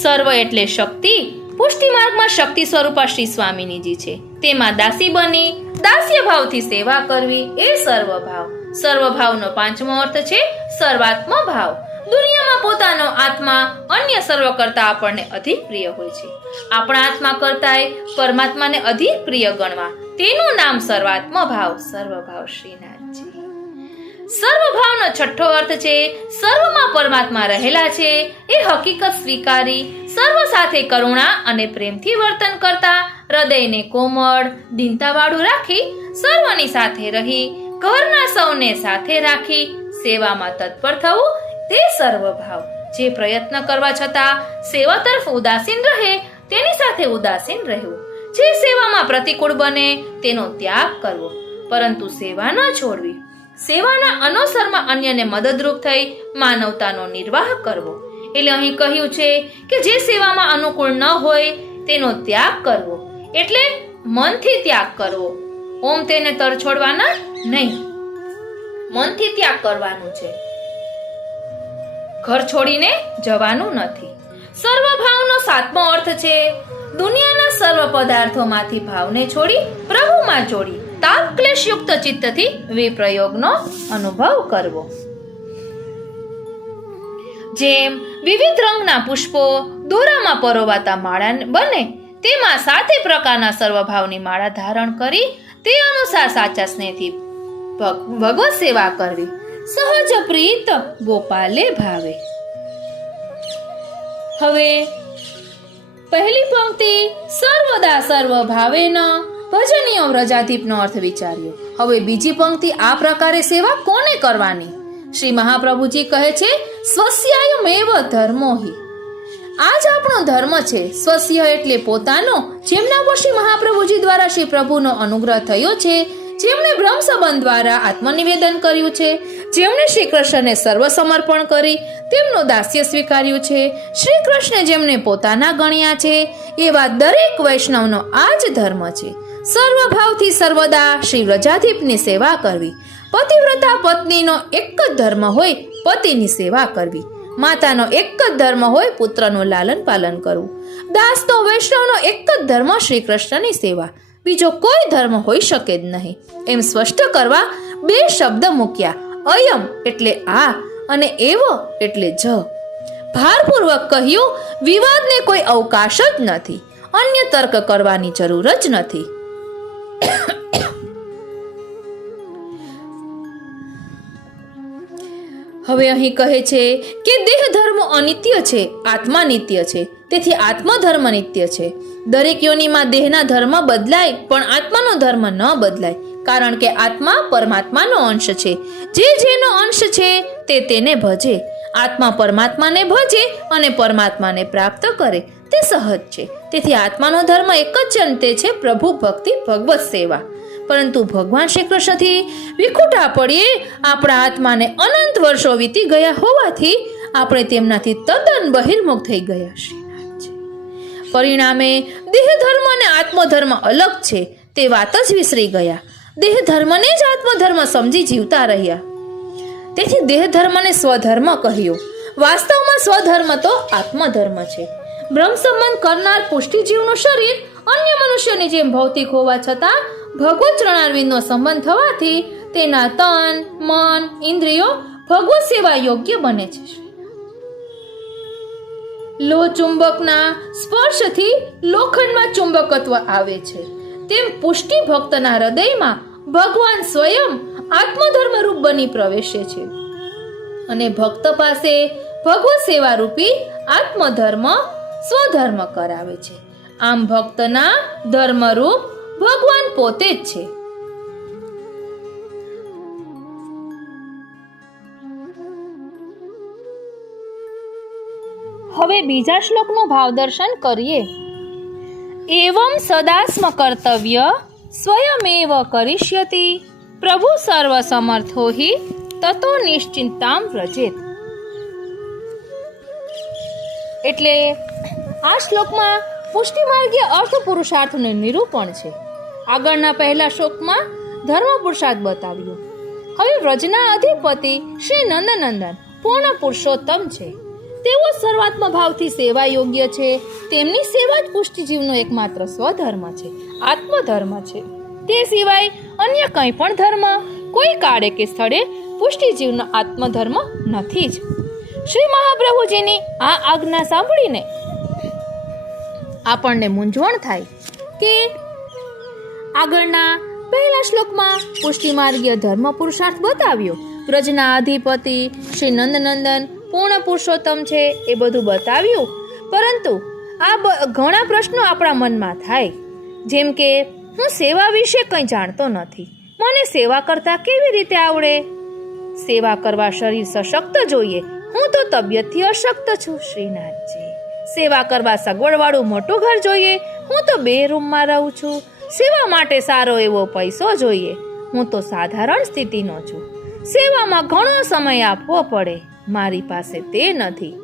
સર્વ એટલે શક્તિ. પુષ્ટિ માર્ગમાં શક્તિ સ્વરૂપા શ્રી સ્વામિનીજી છે. તેમાં દાસી બની દાસ્ય ભાવથી સેવા કરવી એ સર્વભાવ. સર્વભાવનો પાંચમો અર્થ છે સર્વાત્મ ભાવ. દુનિયામાં પોતાનો આત્મા અન્ય સર્વ કરતા આપણને અધિક પ્રિય હોય છે. આપણા આત્મા કરતાંય પરમાત્માને અધિક પ્રિય ગણવા, તેનું નામ સર્વાત્મ ભાવ. સર્વભાવ શ્રીનાથજી. સર્વભાવનો છઠ્ઠો અર્થ છે સર્વમાં પરમાત્મા રહેલા છે એ હકીકત સ્વીકારી સર્વ સાથે કરુણા અને પ્રેમથી વર્તન કરતા, હૃદયને કોમળ દીનતાવાળું રાખી સર્વની સાથે રહી ઘરના સૌને સાથે રાખી સેવામાં તત્પર થવું તે સર્વભાવ. જે પ્રયત્ન કરવા છતાં સેવા તરફ ઉદાસીન રહે તેની સાથે ઉદાસીન રહેવું. જે સેવામાં પ્રતિકૂળ બને તેનો ત્યાગ કરવો, પરંતુ સેવા ન છોડવી. સેવાના અનુસરમાં અન્યને મદદરૂપ થઈ માનવતાનો નિર્વાહ કરવો. એટલે અહીં કહ્યું છે કે જે સેવામાં અનુકૂળ ન હોય તેનો ત્યાગ કરવો, એટલે મનથી ત્યાગ કરવો. ઓમ તેને તર છોડવાના નહીં, મનથી ત્યાગ કરવાનું છે, ઘર છોડીને જવાનું નથી. સર્વભાવનો સાતમો અર્થ છે દુનિયાના સર્વ પદાર્થોમાંથી ભાવને છોડી પ્રભુમાં જોડી તાપ ક્લેશયુક્ત ચિત્તથી વિપ્રયોગનો અનુભવ કરવો. જેમ વિવિધ રંગના પુષ્પો દોરામાં પરોવાતા માળા બને, તેમાં 7 પ્રકારના સર્વભાવની માળા ધારણ કરી તે અનુસાર સાચા સ્નેહથી ભગવત સેવા કરવી. સહજ પ્રીત ગોપાલે ભાવે. હવે પહેલી પંક્તિ સર્વદા સર્વ ભાવેન ભજનીય વ્રજાધીપનો અર્થ વિચાર્યો. હવે બીજી પંક્તિ આ પ્રકારે સેવા કોને કરવાની? શ્રી મહાપ્રભુજી કહે છે સ્વસ્યાયમેવ ધર્મો હિ. આ જ આપણો ધર્મ છે. સ્વસ્ય એટલે પોતાનો, જેમના પર શ્રી મહાપ્રભુજી દ્વારા શ્રી પ્રભુનો અનુગ્રહ થયો છે, જેમણે બ્રહ્મ સંબંધ દ્વારા આત્મનિવેદન કર્યું છે, જેમણે શ્રી કૃષ્ણને સર્વ સમર્પણ કરી તેમનું દાસ્ય સ્વીકાર્યું છે, શ્રી કૃષ્ણે જેમને પોતાના ગણ્યા છે, એવા દરેક વૈષ્ણવનો આ જ ધર્મ છે. સર્વભાવથી સર્વદા શ્રી વ્રજાધીપની સેવા કરવી. પતિવ્રતા પત્નીનો એક જ ધર્મ હોય પતિની સેવા કરવી. માતાનો એક જ ધર્મ હોય પુત્રનું લાલન પાલન કરવું. દાસનો વૈષ્ણવનો એક જ ધર્મ શ્રી કૃષ્ણની સેવા. બીજો કોઈ ધર્મ હોઈ શકે જ નહીં. એમ સ્પષ્ટ કરવા 2 શબ્દ મૂક્યા. અયમ એટલે આ અને એવો એટલે જ. ભારપૂર્વક કહ્યું વિવાદને કોઈ અવકાશ જ નથી, અન્ય તર્ક કરવાની જરૂર જ નથી. હવે અહીં કહે છે કે દેહ ધર્મ અનિત્ય છે, આત્મા નિત્ય છે. તેથી આત્મધર્મ નિત્ય છે. દરેક યોનિમાં દેહના ધર્મ બદલાય પણ આત્માનો ધર્મ ન બદલાય, કારણ કે આત્મા પરમાત્માનો અંશ છે. જે જેનો અંશ છે તે તેને ભજે. આત્મા પરમાત્માને ભજે અને પરમાત્માને પ્રાપ્ત કરે તે સહજ છે. તેથી આત્માનો ધર્મ એક જ છે, તે છે પ્રભુ ભક્તિ, ભગવત સેવા. પરંતુ ભગવાન શ્રી કૃષ્ણથી વિખૂટા પડીએ આપણા આત્માને અનંત વર્ષો વીતી ગયા હોવાથી આપણે તેમનાથી તદ્દન બહિર્મુખ થઈ ગયા. શ્રીનાથજી પરિણામે દેહ ધર્મ અને આત્મધર્મ અલગ છે તે વાત જ વિસરી ગયા. દેહ ધર્મને જ આત્મધર્મ સમજી જીવતા રહ્યા. તેથી દેહ ધર્મને સ્વધર્મ કહ્યો. વાસ્તવમાં સ્વધર્મ તો આત્મધર્મ છે. બ્રહ્મ સંબંધ કરનાર પુષ્ટિજીવનું શરીર અન્ય મનુષ્યની જેમ ભૌતિક હોવા છતાં ભગવત ચરણારવિંદનો સંબંધ થવાથી તેના તન, મન, ઇન્દ્રિયો ભગવત સેવા યોગ્ય બને છે. લોહ ચુંબકના સ્પર્શથી લોખંડમાં ચુંબકત્વ આવે છે, તેમ પુષ્ટિ ભક્તના હૃદયમાં ભગવાન સ્વયં આત્મધર્મ રૂપ બની પ્રવેશે છે અને ભક્ત પાસે ભગવત સેવા રૂપી આત્મધર્મ સ્વધર્મ કરાવે છે. આમ ભક્તના ધર્મરૂપ ભગવાન પોતે જ છે. હવે બીજા શ્લોકનું ભાવદર્શન કરીએ. એવમ સદાસ્મ કર્તવ્ય સ્વયમેવ કરિષ્યતિ પ્રભુ સર્વ સમર્થો હિ તતો નિશ્ચિંતામ વ્રજેત. એટલે આ શ્લોકમાં પુષ્ટિમાર્ગીય અર્થ પુરુષાર્થનું નિરૂપણ છે. આગળના પહેલા શ્લોકમાં ધર્મ પુરુષાર્થ બતાવ્યો. હવે વ્રજના અધિપતિ શ્રી નંદનંદન પૂર્ણ પુરુષોત્તમ છે. તેઓ સર્વાત્મ ભાવથી સેવા યોગ્ય છે. તેમની સેવા જ પુષ્ટિજીવનો એકમાત્ર સ્વધર્મ છે, આત્મધર્મ છે. તે સિવાય અન્ય કંઈ પણ ધર્મ કોઈ કાળે કે સ્થળે પુષ્ટિજીવનો આત્મધર્મ નથી જ. શ્રી મહાપ્રભુજીની આ આજ્ઞા સાંભળીને આપણને મૂંઝવણ થાય કે આગળના પહેલા શ્લોકમાં પુષ્ટિમાર્ગીય ધર્મ પુરુષાર્થ બતાવ્યો, વ્રજના અધિપતિ શ્રી નંદનંદન પૂર્ણ પુરુષોત્તમ છે એ બધું બતાવ્યું, પરંતુ આ ઘણા પ્રશ્નો આપણા મનમાં થાય, જેમ કે હું સેવા વિશે કંઈ જાણતો નથી, મને સેવા કરતા કેવી રીતે આવડે? સેવા કરવા શરીર સશક્ત જોઈએ, હું તો તબિયતથી અશક્ત છું. શ્રીનાથજી, સેવા કરવા સગવડવાળું મોટું ઘર જોઈએ, હું તો 2 રૂમમાં રહું છું. સેવા માટે સારો એવો પૈસો જોઈએ, હું તો સાધારણ સ્થિતિનો છું. સેવામાં ઘણો સમય આપવો પડે, મારી પાસે તે નથી.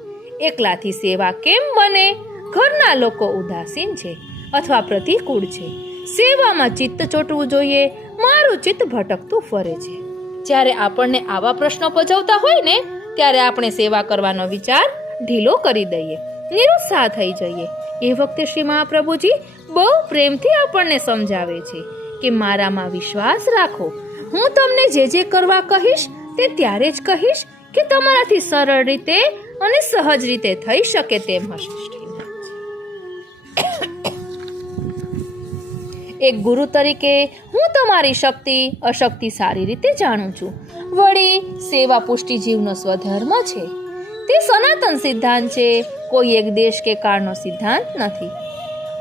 એકલાથી સેવા કેમ બને? ઘરના લોકો ઉદાસીન છે અથવા પ્રતિકૂળ છે. સેવામાં ચિત્ત ચોટવું જોઈએ, મારું ચિત્ત ભટકતું ફરે છે. જ્યારે આપણને આવા પ્રશ્નો પજવતા હોય ને, ત્યારે આપણે સેવા કરવાનો વિચાર ઢીલો કરી દઈએ, નિરુત્સાહ થઈ જઈએ. એ વખતે શ્રી મહાપ્રભુજી બહુ પ્રેમથી આપણને સમજાવે છે કે મારામાં વિશ્વાસ રાખો, હું તમને જે કરવા કહીશ તે ત્યારે જ કહીશ કે તમારાથી સરળ રીતે અને સહજ રીતે થઈ શકે તેમ હશે. એક ગુરુ તરીકે હું તમારી શક્તિ અશક્તિ સારી રીતે જાણું છું. વળી સેવા પુષ્ટિજીવનો સ્વધર્મ છે, તે સનાતન સિદ્ધાંત છે, કોઈ એક દેશ કે કાળનો સિદ્ધાંત નથી.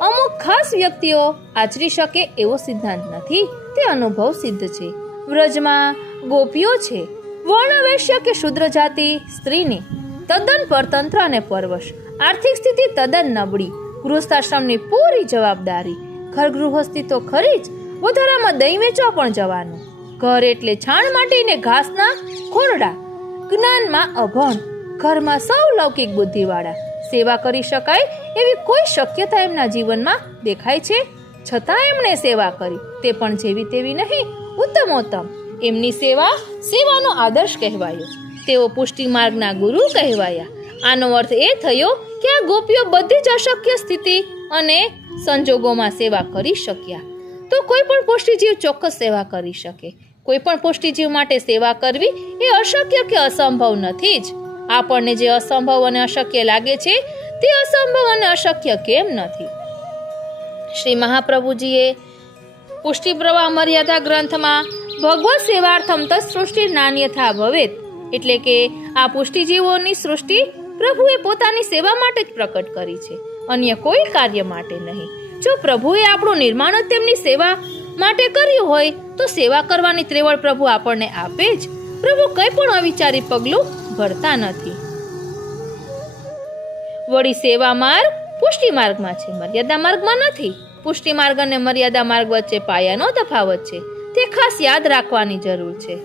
અમુક ખાસ વ્યક્તિઓ આચરી શકે એવો સિદ્ધાંત નથી, તે અનુભવ સિદ્ધ છે. વ્રજમાં ગોપીઓ છે, વર્ણવૈશ્ય કે શુદ્ર જાતિ સ્ત્રીની તદ્દન પરતંત્ર અને પરવશ, આર્થિક સ્થિતિ તદ્દન નબળી, ગૃહસ્થાશ્રમની પૂરી જવાબદારી, ઘર ગૃહસ્થી તો ખરી જ, વધારામાં દહીં વેચવા પણ જવાનું. ઘર એટલે છાણ માટીને ઘાસના ખોરડા, જ્ઞાનમાં અભણ, ઘરમાં સૌ લૌકિક બુદ્ધિવાળા. સેવા કરી શકાય એવી કોઈ શક્યતા એમના જીવનમાં દેખાય છે, છતાં એમણે સેવા કરી, તે પણ જેવી તેવી નહીં, ઉત્તમોત્તમ. એમની સેવાનો આદર્શ કહેવાયો. તેઓ પુષ્ટિ માર્ગના ગુરુ કહેવાયા. આનો અર્થ એ થયો કે આ ગોપીઓ બધી જ અશક્ય સ્થિતિ અને સંજોગોમાં સેવા કરી શક્યા. તો કોઈ પણ પુષ્ટિજીવ ચોક્કસ સેવા કરી શકે. કોઈ પણ પુષ્ટિજીવ માટે સેવા કરવી એ અશક્ય કે અસંભવ નથી જ. આપણને જે અસંભવ અને અશક્ય લાગે છે તે અસંભવ અને અશક્ય કેમ નથી? શ્રી મહાપ્રભુજીએ પુષ્ટિ પ્રવાહ મર્યાદા ગ્રંથમાં ભગવત સેવાર્થમ તત્ સૃષ્ટિ નાન્યથા ભવેત, એટલે કે આ પુષ્ટિજીવોની સૃષ્ટિ પ્રભુએ પોતાની સેવા માટે જ પ્રકટ કરી છે, અન્ય કોઈ કાર્ય માટે નહીં. જો પ્રભુએ આપણું નિર્માણ જ તેમની સેવા માટે કર્યું હોય તો સેવા કરવાની ત્રેવડ પ્રભુ આપણને આપે જ. પ્રભુ કંઈ પણ અવિચારી પગલું ભરતા નથી. વળી સેવા માર્ગ પુષ્ટિ માર્ગમાં છે, મર્યાદા માર્ગમાં નથી. પુષ્ટિ માર્ગ અને મર્યાદા માર્ગ વચ્ચે પાયાનો તફાવત છે, તે ખાસ યાદ રાખવાની જરૂર છે.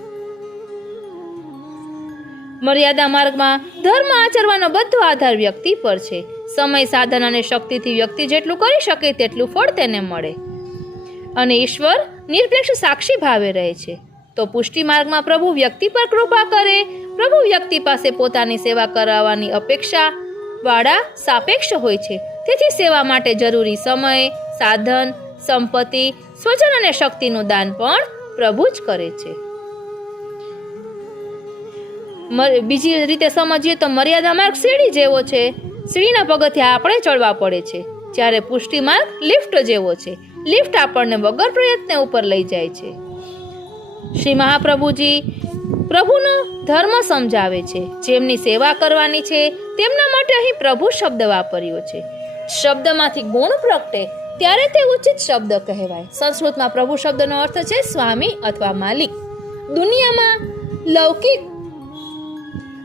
મર્યાદા માર્ગમાં ધર્મ આચરવાનો બધો આધાર વ્યક્તિ પર છે. સમય, સાધન અને શક્તિથી વ્યક્તિ જેટલું કરી શકે તેટલું ફળ તેને મળે અને ઈશ્વર નિરપેક્ષ સાક્ષી ભાવે રહે છે. તો પુષ્ટિ માર્ગમાં પ્રભુ વ્યક્તિ પર કૃપા કરે. પ્રભુ વ્યક્તિ પાસે પોતાની સેવા કરાવવાની અપેક્ષા વાળા સાપેક્ષ હોય છે. તેથી સેવા માટે જરૂરી સમય, સાધન, સંપત્તિ, સ્વજન અને શક્તિનું દાન પણ પ્રભુ જ કરે છે. બીજી રીતે સમજીએ તો મર્યાદા માર્ગ સીડી જેવો છે. સીડીના પગથિયા આપણે ચડવા પડે છે, જ્યારે પુષ્ટિ માર્ગ લિફ્ટ જેવો છે. લિફ્ટ આપણને વગર પ્રયત્ને ઉપર લઈ જાય છે. શ્રી મહાપ્રભુજી પ્રભુનો ધર્મ સમજાવે છે. જેમની સેવા કરવાની છે તેમના માટે અહીં પ્રભુ શબ્દ વાપર્યો છે. શબ્દમાંથી ગુણ પ્રગટે ત્યારે તે ઉચિત શબ્દ કહેવાય. સંસ્કૃતમાં પ્રભુ શબ્દનો અર્થ છે સ્વામી અથવા માલિક. દુનિયામાં લૌકિક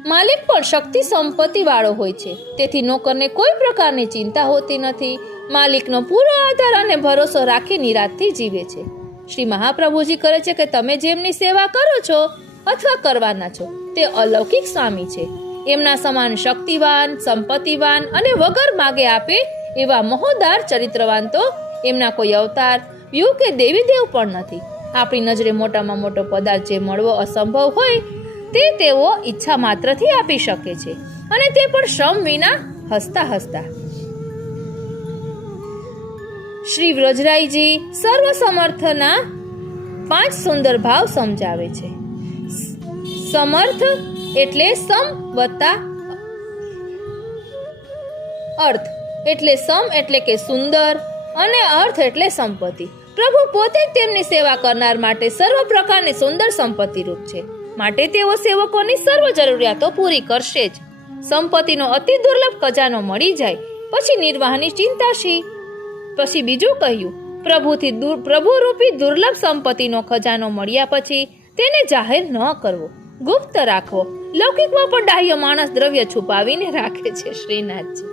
માલિક પણ શક્તિ સંપત્તિ વાળો હોય છે, તેથી નોકરને કોઈ પ્રકારની ચિંતા હોતી નથી. માલિકનો પૂરો આધાર અને ભરોસો રાખી નિરાંતથી જીવે છે. શ્રી મહાપ્રભુજી કહે છે કે તમે જેમની સેવા કરો છો અથવા કરવાના છો તે અલૌકિક સ્વામી છે. એમના સમાન શક્તિવાન, સંપત્તિવાન અને વગર માગે આપે એવા મહોદાર ચરિત્રવાન તો એમના કોઈ અવતાર, વ્યૂહ કે દેવી દેવ પણ નથી. આપણી નજરે મોટામાં મોટો પદાર્થ જે મળવો અસંભવ હોય તે તેઓ ઈચ્છા માત્રથી આપી શકે છે, અને તે પણ શ્રમ વિના હસતા હસતા. શ્રી વ્રજરાયજી સર્વ સમર્થના 5 સુંદર ભાવ સમજાવે છે. સમર્થ એટલે સમ વત્તા અર્થ, એટલે સમ એટલે કે સુંદર અને અર્થ એટલે સંપત્તિ. પ્રભુ પોતે જ તેમની સેવા કરનાર માટે સર્વ પ્રકારની સુંદર સંપત્તિ રૂપ છે. માટે તેઓ સેવકોની સર્વ જરૂરિયાતો પૂરી કરશે જ. સંપત્તિનો અતિ દુર્લભ ખજાનો મળી જાય પછી નિર્વાહની ચિંતા શી? પછી બીજું કહ્યું, પ્રભુ રૂપી દુર્લભ સંપત્તિનો ખજાનો મળ્યા પછી તેને જાહેર ન કરવો, ગુપ્ત રાખવો. લૌકિકમાં પણ ડાહ્ય માણસ દ્રવ્ય છુપાવીને રાખે છે. શ્રીનાથજી.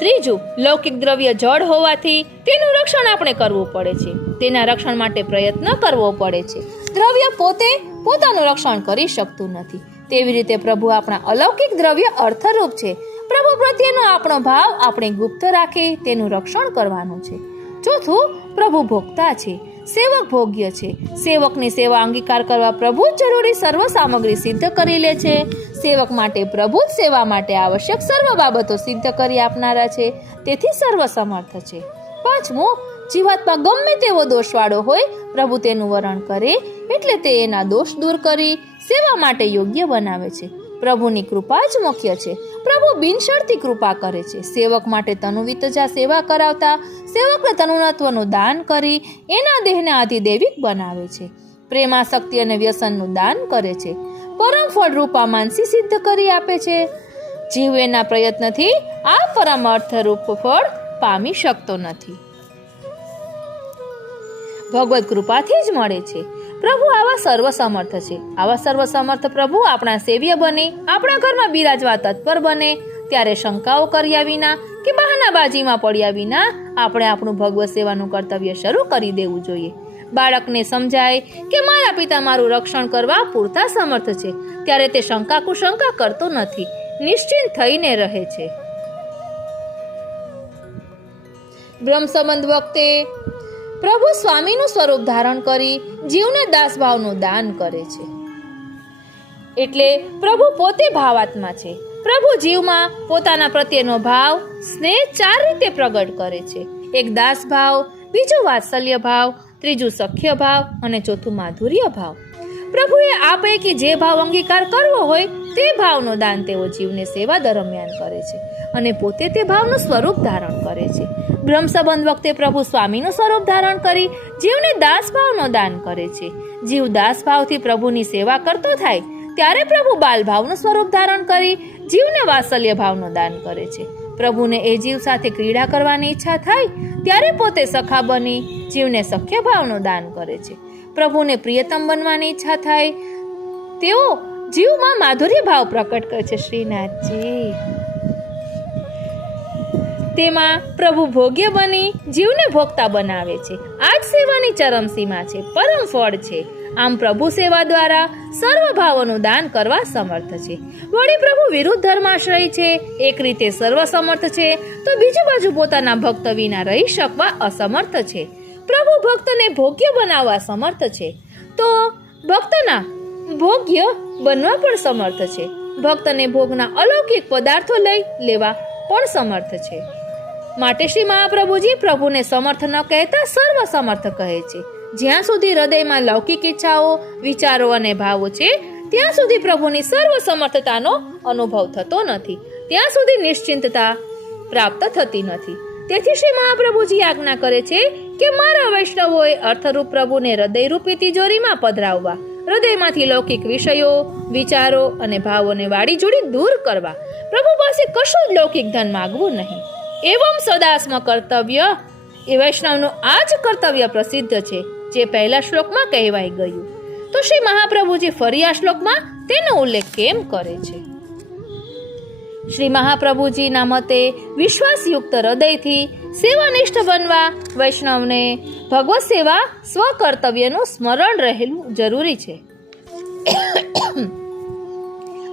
ત્રીજું, લૌકિક દ્રવ્ય જળ હોવાથી તેનું રક્ષણ આપણે કરવું પડે છે. તેના રક્ષણ માટે પ્રયત્ન કરવો પડે છે. દ્રવ્ય પોતે પોતાનું રક્ષણ કરી શકતું નથી. તેવી રીતે પ્રભુ આપણા અલૌકિક દ્રવ્ય અર્થરૂપ છે. પ્રભુ પ્રત્યેનો આપણો ભાવ આપણે ગુપ્ત રાખી તેનું રક્ષણ કરવાનું છે. ચોથું, પ્રભુ ભોગતા છે, સેવક ભોગ્ય છે. સેવકની સેવા અંગીકાર કરવા પ્રભુ જ જરૂરી સર્વ સામગ્રી સિદ્ધ કરી લે છે. સેવક માટે પ્રભુ જ સેવા માટે આવશ્યક સર્વ બાબતો સિદ્ધ કરી આપનારા છે, તેથી સર્વ સમર્થ છે. પાંચમું, જીવાત્મા ગમે તેવો દોષવાળો હોય પ્રભુ તેનું વરણ કરે એટલે તે એના દોષ દૂર કરી સેવા માટે યોગ્ય બનાવે છે. પ્રભુની કૃપા જ મુખ્ય છે. પ્રભુ બિનશરતી કૃપા કરે છે. સેવક માટે તનુવિતજા સેવા કરાવતા સેવકને તનુનત્વનું દાન કરી એના દેહને આધિદૈવિક બનાવે છે. પ્રેમાસક્તિ અને વ્યસનનું દાન કરે છે. પરમ ફળ રૂપા માનસી સિદ્ધ કરી આપે છે. જીવ એના પ્રયત્નથી આ પરમ અર્થરૂપ ફળ પામી શકતો નથી, ભગવત કૃપાથી જ મળે છે. પ્રભુ આવા સર્વ સમર્થ છે. આવા સર્વ સમર્થ પ્રભુ આપણા સેવ્ય બને, આપણા ઘરમાં બિરાજવા તત્પર બને ત્યારે શંકાઓ કર્યા વિના કે બહાનાબાજીમાં પડ્યા વિના આપણે આપણું ભગવત સેવાનું કર્તવ્ય શરૂ કરી દેવું જોઈએ. બાળકને સમજાય કે મારા પિતા મારું રક્ષણ કરવા પૂરતા સમર્થ છે ત્યારે તે શંકા કુશંકા કરતો નથી, નિશ્ચિંત થઈને રહે છે. બ્રહ્મ સંબંધ વખતે પ્રભુ સ્વામીનું સ્વરૂપ ધારણ કરી જીવને દાસભાવનું દાન કરે છે. એટલે પ્રભુ પોતે ભાવાત્મા છે. પ્રભુ જીવમાં પોતાના પ્રત્યેનો ભાવ, સ્નેહ 4 રીતે પ્રગટ કરે છે. એક દાસ ભાવ, બીજું વાત્સલ્ય ભાવ, ત્રીજું સખ્ય ભાવ અને ચોથું માધુર્ય ભાવ. પ્રભુએ આ પૈકી જે ભાવ અંગીકાર કરવો હોય તે ભાવનું દાન તેઓ જીવને સેવા દરમિયાન કરે છે અને પોતે તે ભાવનું સ્વરૂપ ધારણ કરે છે. બ્રહ્મ સંબંધ વખતે પ્રભુ સ્વામીનું સ્વરૂપ ધારણ કરી જીવને દાસ ભાવનું દાન કરે છે. જીવ દાસ ભાવથી પ્રભુની સેવા કરતો થાય ત્યારે પ્રભુ બાલ ભાવનું સ્વરૂપ ધારણ કરી જીવને વાત્સલ્ય ભાવનું દાન કરે છે. પ્રભુને એ જીવ સાથે ક્રીડા કરવાની ઈચ્છા થાય ત્યારે પોતે સખા બની જીવને સખ્ય ભાવનું દાન કરે છે. પ્રભુને પ્રિયતમ બનવાની ઈચ્છા થાય તેઓ જીવમાં માધુર્ય ભાવ પ્રકટ કરે છે. શ્રીનાથજી. તેમાં પ્રભુ ભોગ્ય બની જીવને ભોગતા બનાવે છે. આ જ સેવાની ચરમ સીમા છે, પરમ ફળ છે. આમ પ્રભુ સેવા દ્વારા સર્વ ભાવોનું દાન કરવા સમર્થ છે. વળી પ્રભુ વિરુદ્ધ ધર્માશ્રય છે, એક રીતે સર્વસમર્થ છે, તો બીજી બાજુ પોતાના ભક્ત વિના રહી શકવા અસમર્થ છે. પ્રભુ ભક્તને ભોગ્ય બનાવવા સમર્થ છે, તો ભક્તના ભોગ્ય બનવા પણ સમર્થ છે. ભક્તને ભોગના અલૌકિક પદાર્થો લઈ લેવા પણ સમર્થ છે. માટે શ્રી મહાપ્રભુજી પ્રભુને સમર્થ ન કહેતા સર્વ સમર્થ કહે છે. જ્યાં સુધી હૃદયમાં લૌકિક ઈચ્છાઓ, વિચારો અને ભાવો છે, ત્યાં સુધી પ્રભુની સર્વ સમર્થતાનો અનુભવ થતો નથી, ત્યાં સુધી નિશ્ચિંતતા પ્રાપ્ત થતી નથી. તેથી શ્રી મહાપ્રભુજી આજ્ઞા કરે છે કે મારા વૈષ્ણવોએ અર્થરૂપ પ્રભુને હૃદયરૂપી તિજોરીમાં પધરાવવા, હૃદયમાંથી લૌકિક વિષયો, વિચારો અને ભાવોને વાળી જોડી દૂર કરવા, પ્રભુ પાસે કશું જ લૌકિક ધન માગવું નહીં. એવમ સદાસ્મ કર્તવ્ય, એ વૈષ્ણવનું આ જ કર્તવ્ય પ્રસિદ્ધ છે, જે પહેલા શ્લોકમાં કહેવાઈ ગયું. તો શ્રી મહાપ્રભુજી ફરી આ શ્લોકમાં તેનો ઉલ્લેખ કેમ કરે છે? શ્રી મહાપ્રભુજીના મતે વિશ્વાસયુક્ત હૃદયથી સેવાનિષ્ઠ બનવા વૈષ્ણવને ભગવત સેવા સ્વકર્તવ્યનું સ્મરણ રહેલું જરૂરી છે.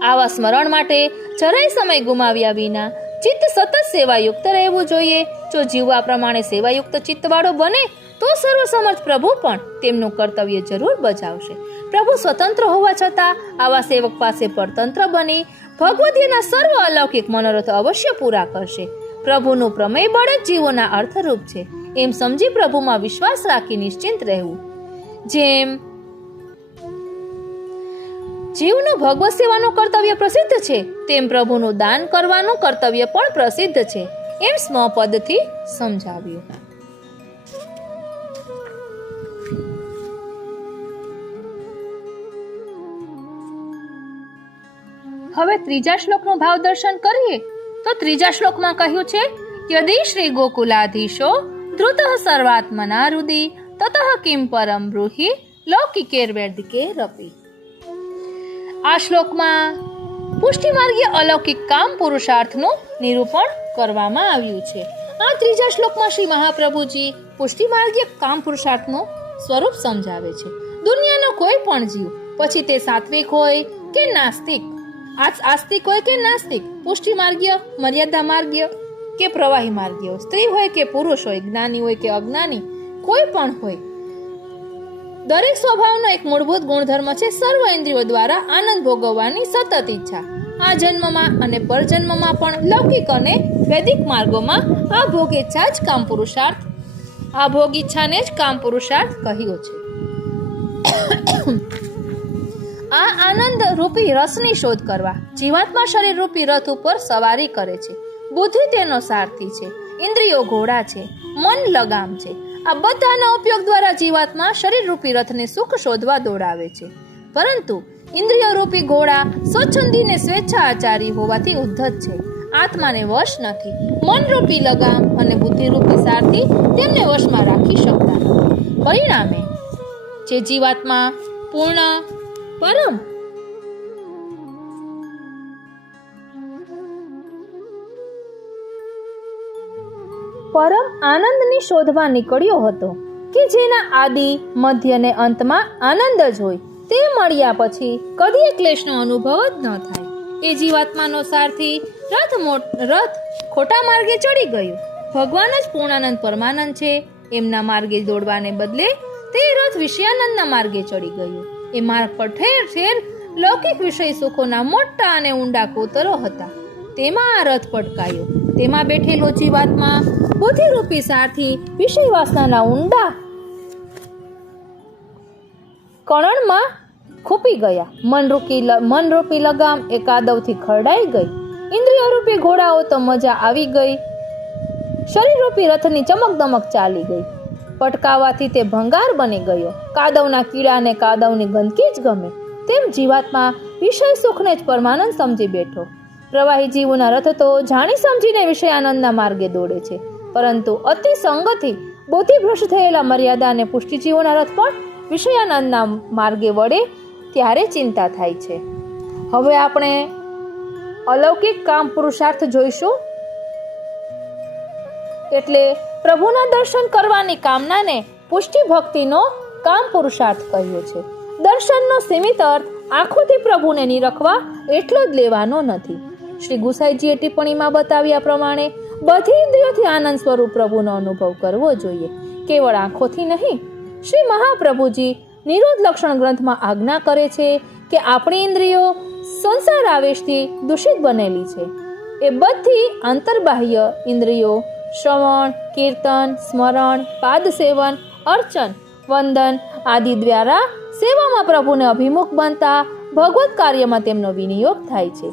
આવા સ્મરણ માટે જરાય સમય ગુમાવ્યા વિના ચિત્ત સતત સેવાયુક્ત રહેવું જોઈએ. જો જીવવા પ્રમાણે સેવાયુક્ત ચિત્તવાળો બને તો સર્વસમર્થ પ્રભુ પણ તેમનું કર્તવ્ય જરૂર બજાવશે. પ્રભુ સ્વતંત્ર હોવા છતાં આવા સેવક પાસે પરતંત્ર બની ભગવદીના સર્વ અલૌકિક મનોરથ અવશ્ય પૂરા કરશે. પ્રભુનું પ્રમેય બળ જ જીવોના અર્થરૂપ છે, એમ સમજી પ્રભુમાં વિશ્વાસ રાખી નિશ્ચિંત રહેવું. જેમ જીવનું ભગવત સેવાનું કર્તવ્ય પ્રસિદ્ધ છે, તેમ પ્રભુનું દાન કરવાનું કર્તવ્ય પણ પ્રસિદ્ધ છે, એમ સ્મપદથી સમજાવ્યું. હવે ત્રીજા શ્લોકનું ભાવ દર્શન કરીએ તો ત્રીજા શ્લોકમાં કહ્યું છે, યદિ શ્રી ગોકુલાધીશો ધૃતઃ સર્વાત્મના હૃદિ તતઃ કિમ પરમ બ્રૂહિ લૌકિકેર વૈદિકેરપી. આ શ્લોકમાં પુષ્ટિમાર્ગીય અલૌકિક કામ પુરુષાર્થનું નિરૂપણ કરવામાં આવ્યું છે. આ ત્રીજા શ્લોકમાં શ્રી મહાપ્રભુજી પુષ્ટિમાર્ગીય કામ પુરુષાર્થનું સ્વરૂપ સમજાવે છે. દુનિયાનો કોઈ પણ જીવ, પછી તે સાત્વિક હોય કે નાસ્તિક, આસ્તિક હોય કે નાસ્તિક, પુષ્ટિમાર્ગીય, મર્યાદા માર્ગીય કે પ્રવાહી માર્ગીય, સ્ત્રી હોય કે પુરુષ હોય, જ્ઞાની હોય કે અજ્ઞાની, કોઈ પણ હોય, દરેક સ્વભાવનો એક મૂળભૂત ગુણધર્મ છે સર્વ ઇન્દ્રિયો દ્વારા આનંદ ભોગવવાની સતત ઈચ્છા. આ જન્મમાં અને પરજન્મમાં પણ લૌકિક અને વૈદિક માર્ગોમાં આ ભોગ ઈચ્છા જ કામ પુરુષાર્થ, આ ભોગ ઈચ્છાને જ કામ પુરુષાર્થ કહ્યો છે. આ આનંદ રૂપી રસની શોધ કરવા જીવાત્મા શરીર રૂપી રથ ઉપર સવારી કરે છે. બુદ્ધિ તેનો સારથી છે, ઇન્દ્રિયો ઘોડા છે, મન લગામ છે. આ બધાના ઉપયોગ દ્વારા જીવાત્મા શરીર રૂપી રથને સુખ શોધવા દોડાવે છે. પરંતુ ઇન્દ્રિય રૂપી ઘોડા સ્વચ્છંદીને સ્વેચ્છાચારી હોવાથી ઉદ્ધત છે, આત્માને વશ નથી. મન રૂપી લગામ અને બુદ્ધિ રૂપી સારથી તેમને વશમાં રાખી શકતા નથી. પરિણામે જે જીવાત્મા પૂર્ણ પરમ આનંદની શોધમાં નીકળ્યો હતો કે જેના આદિ, મધ્ય ને અંતમાં આનંદ જ હોય, તે મળ્યા પછી કદી ક્લેશનો અનુભવ જ ન થાય. એ જીવાત્માનો સારથી રથ ખોટા માર્ગે ચડી ગયો. ભગવાન જ પૂર્ણાનંદ પરમાનંદ છે, એમના માર્ગે દોડવાને બદલે તે રથ વિષયાનંદના માર્ગે ચડી ગયો. એ માર્ગ પર ઠેર ઠેર લૌકિક વિષય સુખોના મોટા અને ઊંડા કોતરો હતા. તેમાં આ રથ પટકાયો. તેમાં બેઠેલો જીવાત્મા બુદ્ધિરૂપી સારથી વિષય વાસનાના ઊંડા કણમાં ખૂપી ગયા. મનરૂપી લગામ એ કાદવથી ખરડાઈ ગઈ. ઇન્દ્રિય રૂપી ઘોડાઓ તો મજા આવી ગઈ. શરીર રૂપી રથની ચમકદમક ચાલી ગઈ. પટકાવાથી તે ભંગાર બની ગયો. કાદવના કીડાને કાદવની ગંદકી જ ગમે. તેમ જીવાત્મા વિષય સુખને જ પરમાનંદ સમજી બેઠો. પ્રવાહી જીવોના રથ તો જાણી સમજીને વિષયાનંદના માર્ગે દોડે છે, પરંતુ અતિ સંગથી બુદ્ધિભ્રષ્ટ થયેલા મર્યાદા અને પુષ્ટિ જીવોના રથ પણ વિષયાનંદના માર્ગે વળે ત્યારે ચિંતા થાય છે. હવે આપણે અલૌકિક કામ પુરુષાર્થ જોઈશું. એટલે પ્રભુના દર્શન કરવાની કામનાને પુષ્ટિ ભક્તિનો કામ પુરુષાર્થ કહ્યો છે. દર્શનનો સીમિત અર્થ આંખોથી પ્રભુને નિરખવા એટલો જ લેવાનો નથી. શ્રી ગુસાઈજીએ ટિપ્પણીમાં બતાવ્યા પ્રમાણે બધી ઇન્દ્રિયોથી આનંદ સ્વરૂપ પ્રભુનો અનુભવ કરવો જોઈએ, કેવળ આંખોથી નહીં. શ્રી મહાપ્રભુજી નિરોધ લક્ષણ ગ્રંથમાં આજ્ઞા કરે છે કે આપણી ઇન્દ્રિયો સંસાર આવેશથી દૂષિત બનેલી છે. એ બધી આંતરબાહ્ય ઇન્દ્રિયો શ્રવણ, કીર્તન, સ્મરણ, પાદ સેવન, અર્ચન, વંદન આદિ દ્વારા સેવામાં પ્રભુને અભિમુખ બનતા ભગવત કાર્યમાં તેમનો વિનિયોગ થાય છે.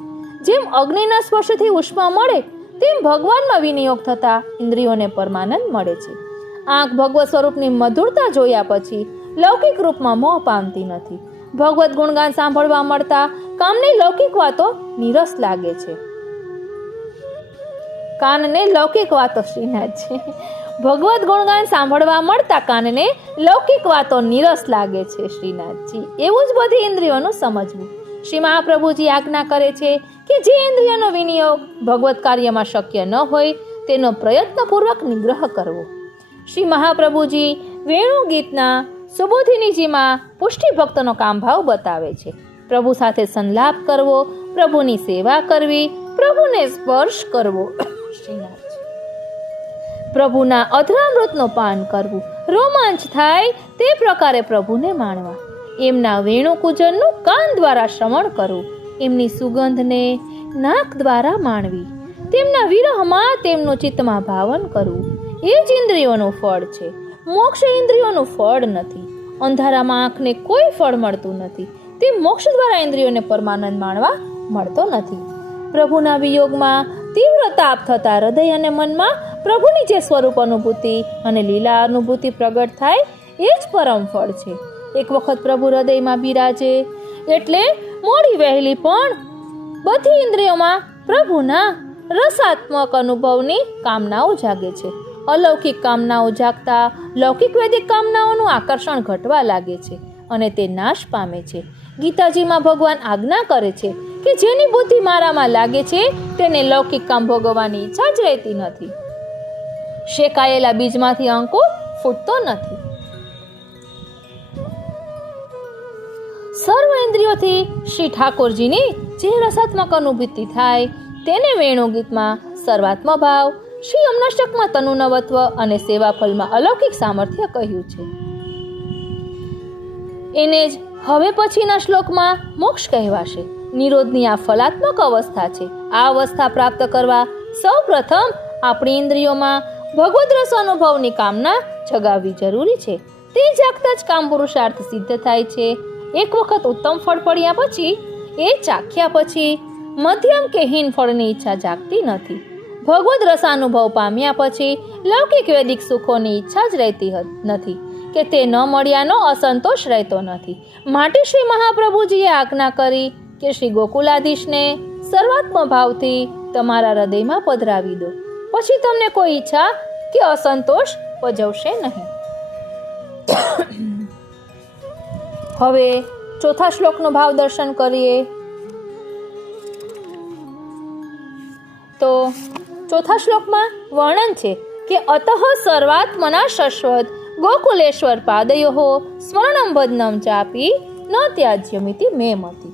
જેમ અગ્નિના સ્પર્શથી ઉષ્મા મળે તેમ ભગવાનમાં વિનિયોગ થતા ઇન્દ્રિયોને પરમાનંદ મળે છે. આંખ ભગવત સ્વરૂપની મધુરતા જોયા પછી લૌકિક રૂપમાં મોહ પામતી નથી. ભગવત ગુણગાન સાંભળવા મળતા કામને લૌકિક વાતો નીરસ લાગે છે. કાનને લૌકિક વાતો શ્રીનાથ છે. ભગવત ગુણગાન સાંભળવા મળતા કાનને લૌકિક વાતો નીરસ લાગે છે શ્રીનાથજી. એવું જ બધી ઇન્દ્રિયોનું સમજવું. શ્રી મહાપ્રભુજી આજ્ઞા કરે છે કે જે ઇન્દ્રિયોનો વિનિયોગ ભગવત કાર્યમાં શક્ય ન હોય તેનો પ્રયત્નપૂર્વક નિગ્રહ કરવો. શ્રી મહાપ્રભુજી વેણુ ગીતના સુબોધિનીજીમાં પુષ્ટિ ભક્તનો કામભાવ બતાવે છે. પ્રભુ સાથે સંલાપ કરવો, પ્રભુની સેવા કરવી, પ્રભુને સ્પર્શ કરવો, પ્રભુના અધરામૃતનો પાન કરવું, રોમાંચ થાય તે પ્રકારે પ્રભુને માણવા, એમના વેણુ કુજનનું કાન દ્વારા શ્રવણ કરવું, એમની સુગંધને નાક દ્વારા માણવી, તેમના વિરહમાં તેમનું ચિત્તમાં ભાવન કરવું. એ જ ઇન્દ્રિયોનું ફળ છે. મોક્ષ ઇન્દ્રિયોનું ફળ નથી. અંધારામાં આંખને કોઈ ફળ મળતું નથી. તે મોક્ષ દ્વારા ઇન્દ્રિયોને પરમાનંદ માણવા મળતો નથી. પ્રભુના વિયોગમાં તીવ્ર તાપ થતા હૃદય અને મનમાં પ્રભુની જે સ્વરૂપ અનુભૂતિ અને લીલા અનુભૂતિ પ્રગટ થાય એ જ પરમ ફળ છે. એક વખત પ્રભુ હૃદયમાં બિરાજે એટલે મોડી વહેલી પણ બધી ઇન્દ્રિયોમાં પ્રભુના રસાત્મક અનુભવની કામનાઓ જાગે છે. અલૌકિક કામનાઓ જાગતા લૌકિક વૈદિક કામનાઓનું આકર્ષણ ઘટવા લાગે છે અને તે નાશ પામે છે. ગીતાજીમાં ભગવાન આજ્ઞા કરે છે કે જેની બુદ્ધિ મારામાં લાગે છે તેને લૌકિક કામ ભોગવવાની ઈચ્છા જ રહેતી નથી. શેકાયેલા બીજમાંથી અંકુર ફૂટતો નથી. સર્વ ઇન્દ્રિયોથી શ્રી ઠાકોરજીની જે રસાત્મક અનુભૂતિ થાય તેને વેણુ ગીતમાં સર્વાત્મ ભાવ, શ્રી અમનાષ્ટકમાં તનુનવત્વ અને સેવા ફલમાં અલૌકિક સામર્થ્ય કહ્યું છે. એને જ હવે પછીના શ્લોકમાં મોક્ષ કહેવાશે. નિરોધની આ ફલાત્મક અવસ્થા છે. આ અવસ્થા પ્રાપ્ત કરવા સૌ પ્રથમ આપણી ઇન્દ્રિયોમાં ભગવદ રસ અનુભવની કામના જગાવવી જરૂરી છે. તે જાગતા જ કામ પુરુષાર્થ સિદ્ધ થાય છે. એક વખત ઉત્તમ ફળ પડ્યા પછી એ ચાખ્યા પછી મધ્યમ કે હીન ફળની ઈચ્છા જાગતી નથી. ભગવદ રસાનુભવ પામ્યા પછી લૌકિક વૈદિક સુખોની ઈચ્છા જ રહેતી નથી કે તે ન મળ્યાનો અસંતોષ રહેતો નથી. માટે શ્રી મહાપ્રભુજીએ આજ્ઞા કરી કે શ્રી ગોકુલાધીશને સર્વાત્મ ભાવથી તમારા હૃદયમાં પધરાવી દો, પછી તમને કોઈ ઈચ્છા કે અસંતોષ પજવશે નહીં. હવે ચોથા શ્લોકનો ભાવ દર્શન કરીએ તો ચોથા શ્લોકમાં વર્ણન છે કે અતઃ સર્વાત્મના શશ્વત ગોકુલેશ્વર પાદયોઃ સ્મરણમ ભજનમ ચાપી ન ત્યાજ્યમિતિ મે મતિ.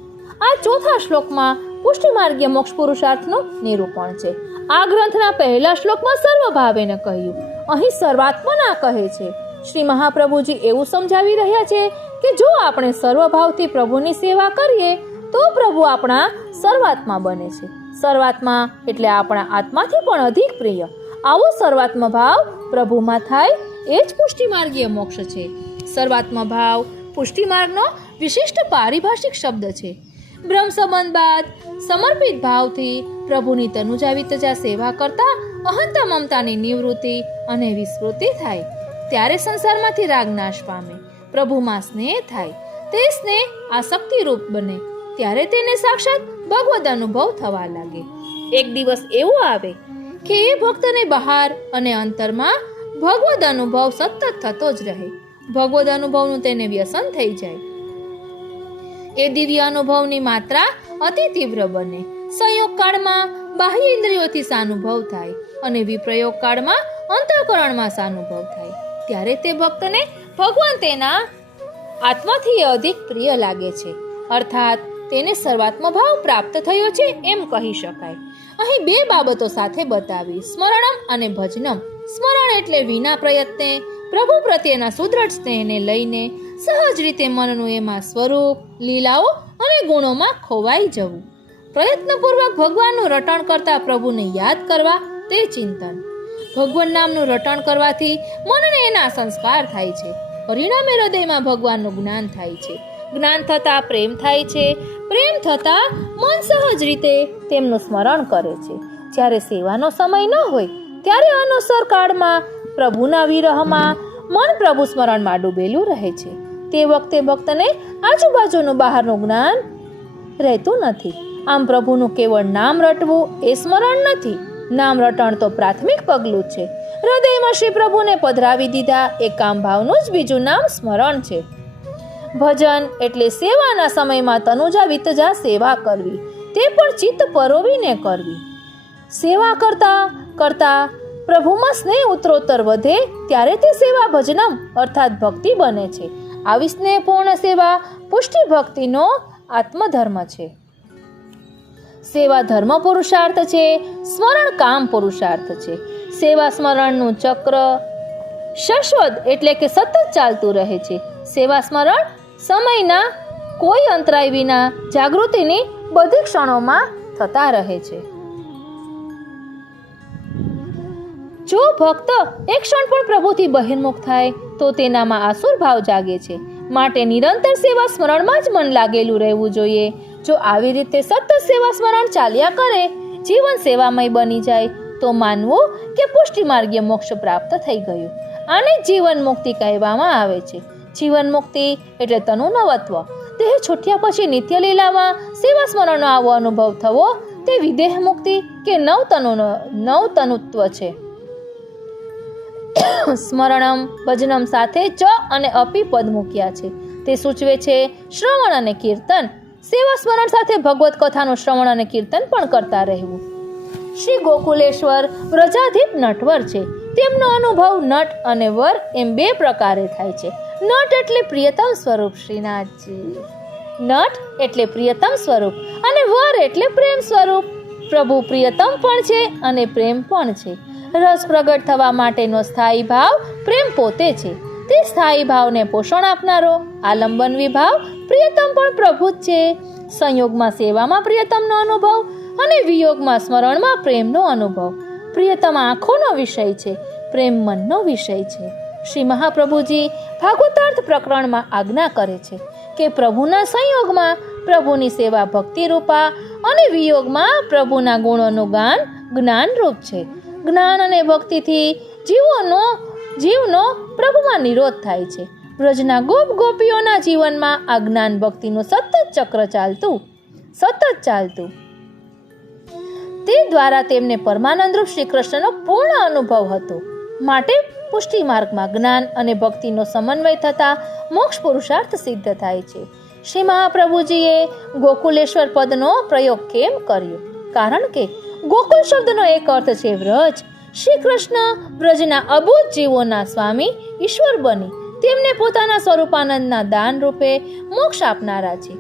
આ ચોથા શ્લોકમાં પુષ્ટિ માર્ગીય મોક્ષ પુરુષાર્થનું નિરૂપણ છે. આ ગ્રંથના પહેલા શ્લોકમાં સર્વભાવેને કહ્યું, અહીં સર્વાત્મના કહે છે. શ્રી મહાપ્રભુજી એવું સમજાવી રહ્યા છે કે જો આપણે સર્વભાવથી પ્રભુની સેવા કરીએ તો પ્રભુ આપણા સર્વાત્મા બને છે. સર્વાત્મા એટલે આપણા આત્માથી પણ અધિક પ્રિય. આવો સર્વાત્મ ભાવ પ્રભુમાં થાય એ જ પુષ્ટિ માર્ગીય મોક્ષ છે. સર્વાત્મ ભાવ પુષ્ટિ માર્ગનો વિશિષ્ટ પારિભાષિક શબ્દ છે. બ્રહ્મ સંબંધ બાદ સમર્પિત ભાવથી પ્રભુની તનુજા સેવા કરતા અહંતા મમતાની નિવૃત્તિ અને વિસ્મૃતિ થાય ત્યારે સંસારમાંથી રાગ નાશ પામે, પ્રભુમાં સ્નેહ થાય. તે સ્નેહ આસક્તિ રૂપ બને ત્યારે તેને સાક્ષાત ભગવદ અનુભવ થવા લાગે. એક દિવસ એવો આવે કે એ ભક્તને બહાર અને અંતરમાં ભગવદ અનુભવ સતત થતો જ રહે. ભગવદ અનુભવનું તેને વ્યસન થઈ જાય. એ દિવ્ય અનુભવની માત્રા અતિ તીવ્ર બને. સંયોગ કાળમાં બાહ્ય ઇન્દ્રિયોથી સાનુભવ થાય અને વિપ્રયોગ કાળમાં અંતઃકરણમાં સાનુભવ થાય ત્યારે તે ભક્તને ભગવાન તેના આત્માથી એ અધિક પ્રિય લાગે છે, અર્થાત તેને સર્વાત્મ ભાવ પ્રાપ્ત થયો છે એમ કહી શકાય. અહીં બે બાબતો સાથે બતાવી, સ્મરણમ અને ભજનમ. સ્મરણ એટલે વિના પ્રયત્ને પ્રભુ પ્રત્યેના સુદૃઢ સ્નેહને લઈને સહજ રીતે મનનું એમાં સ્વરૂપ, લીલાઓ અને ગુણોમાં ખોવાઈ જવું. પ્રયત્નપૂર્વક ભગવાનનું રટણ કરતા પ્રભુને યાદ કરવા તે ચિંતન. ભગવાન નામનું રટણ કરવાથી મનને એના સંસ્કાર થાય છે. પરિણામે હૃદયમાં ભગવાનનું જ્ઞાન થાય છે. જ્ઞાન થતાં પ્રેમ થાય છે. પ્રેમ થતાં મન સહજ રીતે તેમનું સ્મરણ કરે છે. જ્યારે સેવાનો સમય ન હોય ત્યારે અનુસર કાળમાં પ્રભુના વિરહમાં મન પ્રભુ સ્મરણમાં ડૂબેલું રહે છે. તે વખતે ભક્તને આજુબાજુનું બહારનું જ્ઞાન રહેતું નથી. આમ પ્રભુનું કેવળ નામ રટવું એ સ્મરણ નથી. નામ રટણ તો પ્રાથમિક પગલું છે. હૃદયમાં શ્રી પ્રભુને પધરાવી દીધા એ કામ ભાવનું જ બીજું નામ સ્મરણ છે. ભજન એટલે સેવાના સમયમાં તનુજા વિતજા સેવા કરવી, તે પણ ચિત્ત પરોવીને કરવી. સેવા કરતા કરતા પ્રભુમાં સ્નેહ ઉત્તરોત્તર વધે ત્યારે તે સેવા ભજનમ અર્થાત ભક્તિ બને છે. આવી સ્નેહપૂર્ણ સેવા પુષ્ટિ ભક્તિનો આત્મધર્મ છે. સેવા ધર્મ પુરુષાર્થ છે, સ્મરણ કામ પુરુષાર્થ છે. સેવા સ્મરણનું ચક્ર શાશ્વત એટલે કે સતત ચાલતું રહે છે. સેવા સ્મરણ સમયના કોઈ અંતરાય વિના જાગૃતિની બધી ક્ષણોમાં થતા રહે છે. જો ભક્ત એક ક્ષણ પણ પ્રભુથી બહિર્મુખ થાય તો તેનામાં આસુર ભાવ જાગે છે. માટે નિરંતર સેવા સ્મરણમાં જ મન લાગેલું રહેવું જોઈએ. જો આવી રીતે સતત સેવા સ્મરણ ચાલ્યા કરે, જીવન સેવામય બની જાય તો માનવું કે પુષ્ટિ માર્ગીય મોક્ષ પ્રાપ્ત થઈ ગયું. આને જીવન મુક્તિ કહેવામાં આવે છે. જીવન મુક્તિ એટલે તનુ નવત્વ. દેહ છૂટ્યા પછી નિત્ય લીલામાં સેવા સ્મરણનો આવો અનુભવ થવો તે વિદેહ મુક્તિ કે નવતનુત્વ છે. સ્મરણમ ભજનમ સાથે ચ અને અપી પદ મૂક્યા છે. તે સૂચવે છે શ્રવણ અને કીર્તન. સેવા સ્મરણ સાથે ભગવત કથાનું શ્રવણ અને કીર્તન પણ કરતા રહેવું. શ્રી ગોકુલેશ્વર વ્રજાધીપ નટવર છે. તેમનો અનુભવ નટ અને વર એમ બે પ્રકારે થાય છે. નટ એટલે પ્રિયતમ સ્વરૂપ શ્રીનાથજી. નટ એટલે પ્રિયતમ સ્વરૂપ અને વર એટલે પ્રેમ સ્વરૂપ. પ્રભુ પ્રિયતમ પણ છે અને પ્રેમ પણ છે. રસ પ્રગટ થવા માટેનો સ્થાયી ભાવ પ્રેમ પોતે છે. તે સ્થાયી ભાવને પોષણ આપનારો આલંબન વિભાવ પ્રિયતમ પણ પ્રભુ જ છે. સંયોગમાં સેવામાં પ્રિયતમનો અનુભવ અને વિયોગમાં સ્મરણમાં પ્રેમનો અનુભવ. પ્રિયતમ આંખોનો વિષય છે, પ્રેમ મનનો વિષય છે. શ્રી મહાપ્રભુજી ભાગવતાર્થ પ્રકરણમાં આજ્ઞા કરે છે કે પ્રભુના સંયોગમાં પ્રભુની સેવા ભક્તિ રૂપા અને વિયોગમાં પ્રભુના ગુણોનું ગાન જ્ઞાન રૂપ છે. જ્ઞાન અને ભક્તિથી જીવનો પ્રભુમાં નિરોધ થાય છે. વ્રજના ગોપ ગોપીઓના જીવનમાં આ જ્ઞાન ભક્તિનું સતત ચક્ર ચાલતું. તે દ્વારા તેમને પરમાનંદરૂપ શ્રી કૃષ્ણનો પૂર્ણ અનુભવ હતો. માટે પુષ્ટિ માર્ગમાં જ્ઞાન અને ભક્તિનો સમન્વય થતા મોક્ષ પુરુષાર્થ સિદ્ધ થાય છે. શ્રી મહાપ્રભુજીએ ગોકુલેશ્વર પદનો પ્રયોગ કેમ કર્યો? કારણ કે ગોકુલ શબ્દનો એક અર્થ છે વ્રજ. શ્રી કૃષ્ણ વ્રજના અબોધ જીવોના સ્વામી ઈશ્વર બની તેમને પોતાના સ્વરૂપાનંદના દાન રૂપે મોક્ષ આપનારા છે.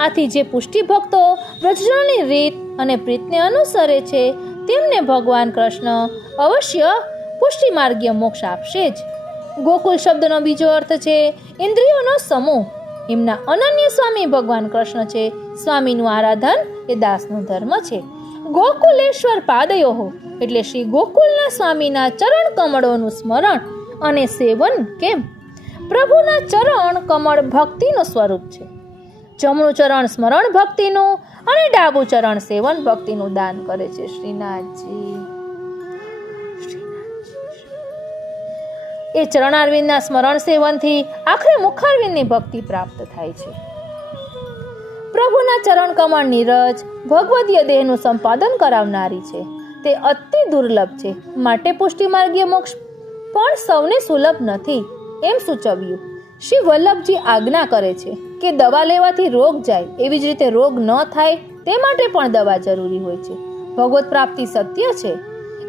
આથી જે પુષ્ટિ ભક્તો વ્રજની રીત અને પ્રીતને અનુસરે છે તેમને ભગવાન કૃષ્ણ અવશ્ય પુષ્ટિ માર્ગીય મોક્ષ આપશે જ. ગોકુલ શબ્દનો બીજો અર્થ છે ઇન્દ્રિયોનો સમૂહ. એમના અનન્ય સ્વામી ભગવાન કૃષ્ણ છે. સ્વામીનું આરાધન એ દાસનો ધર્મ છે. ગોકુલેશ્વર પાદયોહો એટલે શ્રી ગોકુલના સ્વામીના ચરણ કમળોનું સ્મરણ અને સેવન કેમ? પ્રભુના ચરણ કમળ ભક્તિનું સ્વરૂપ છે. જમણું ચરણ સ્મરણ ભક્તિનું અને ડાબું ચરણ સેવન ભક્તિનું દાન કરે છે શ્રીનાથજી. એ ચરણારવિંદના સ્મરણ સેવનથી આખરે મુખારવિંદની ભક્તિ પ્રાપ્ત થાય છે. પ્રભુના ચરણ કમળ નીરજ ભગવદીય દેહનું સંપાદન કરાવનારી છે. તે અતિ દુર્લભ છે. માટે પુષ્ટિ માર્ગીય મોક્ષ પણ સૌને સુલભ નથી એમ સૂચવ્યું. શ્રી વલ્લભજી આજ્ઞા કરે છે કે દવા લેવાથી રોગ જાય, એવી જ રીતે રોગ ન થાય તે માટે પણ દવા જરૂરી હોય છે. ભગવત પ્રાપ્તિ સત્ય છે,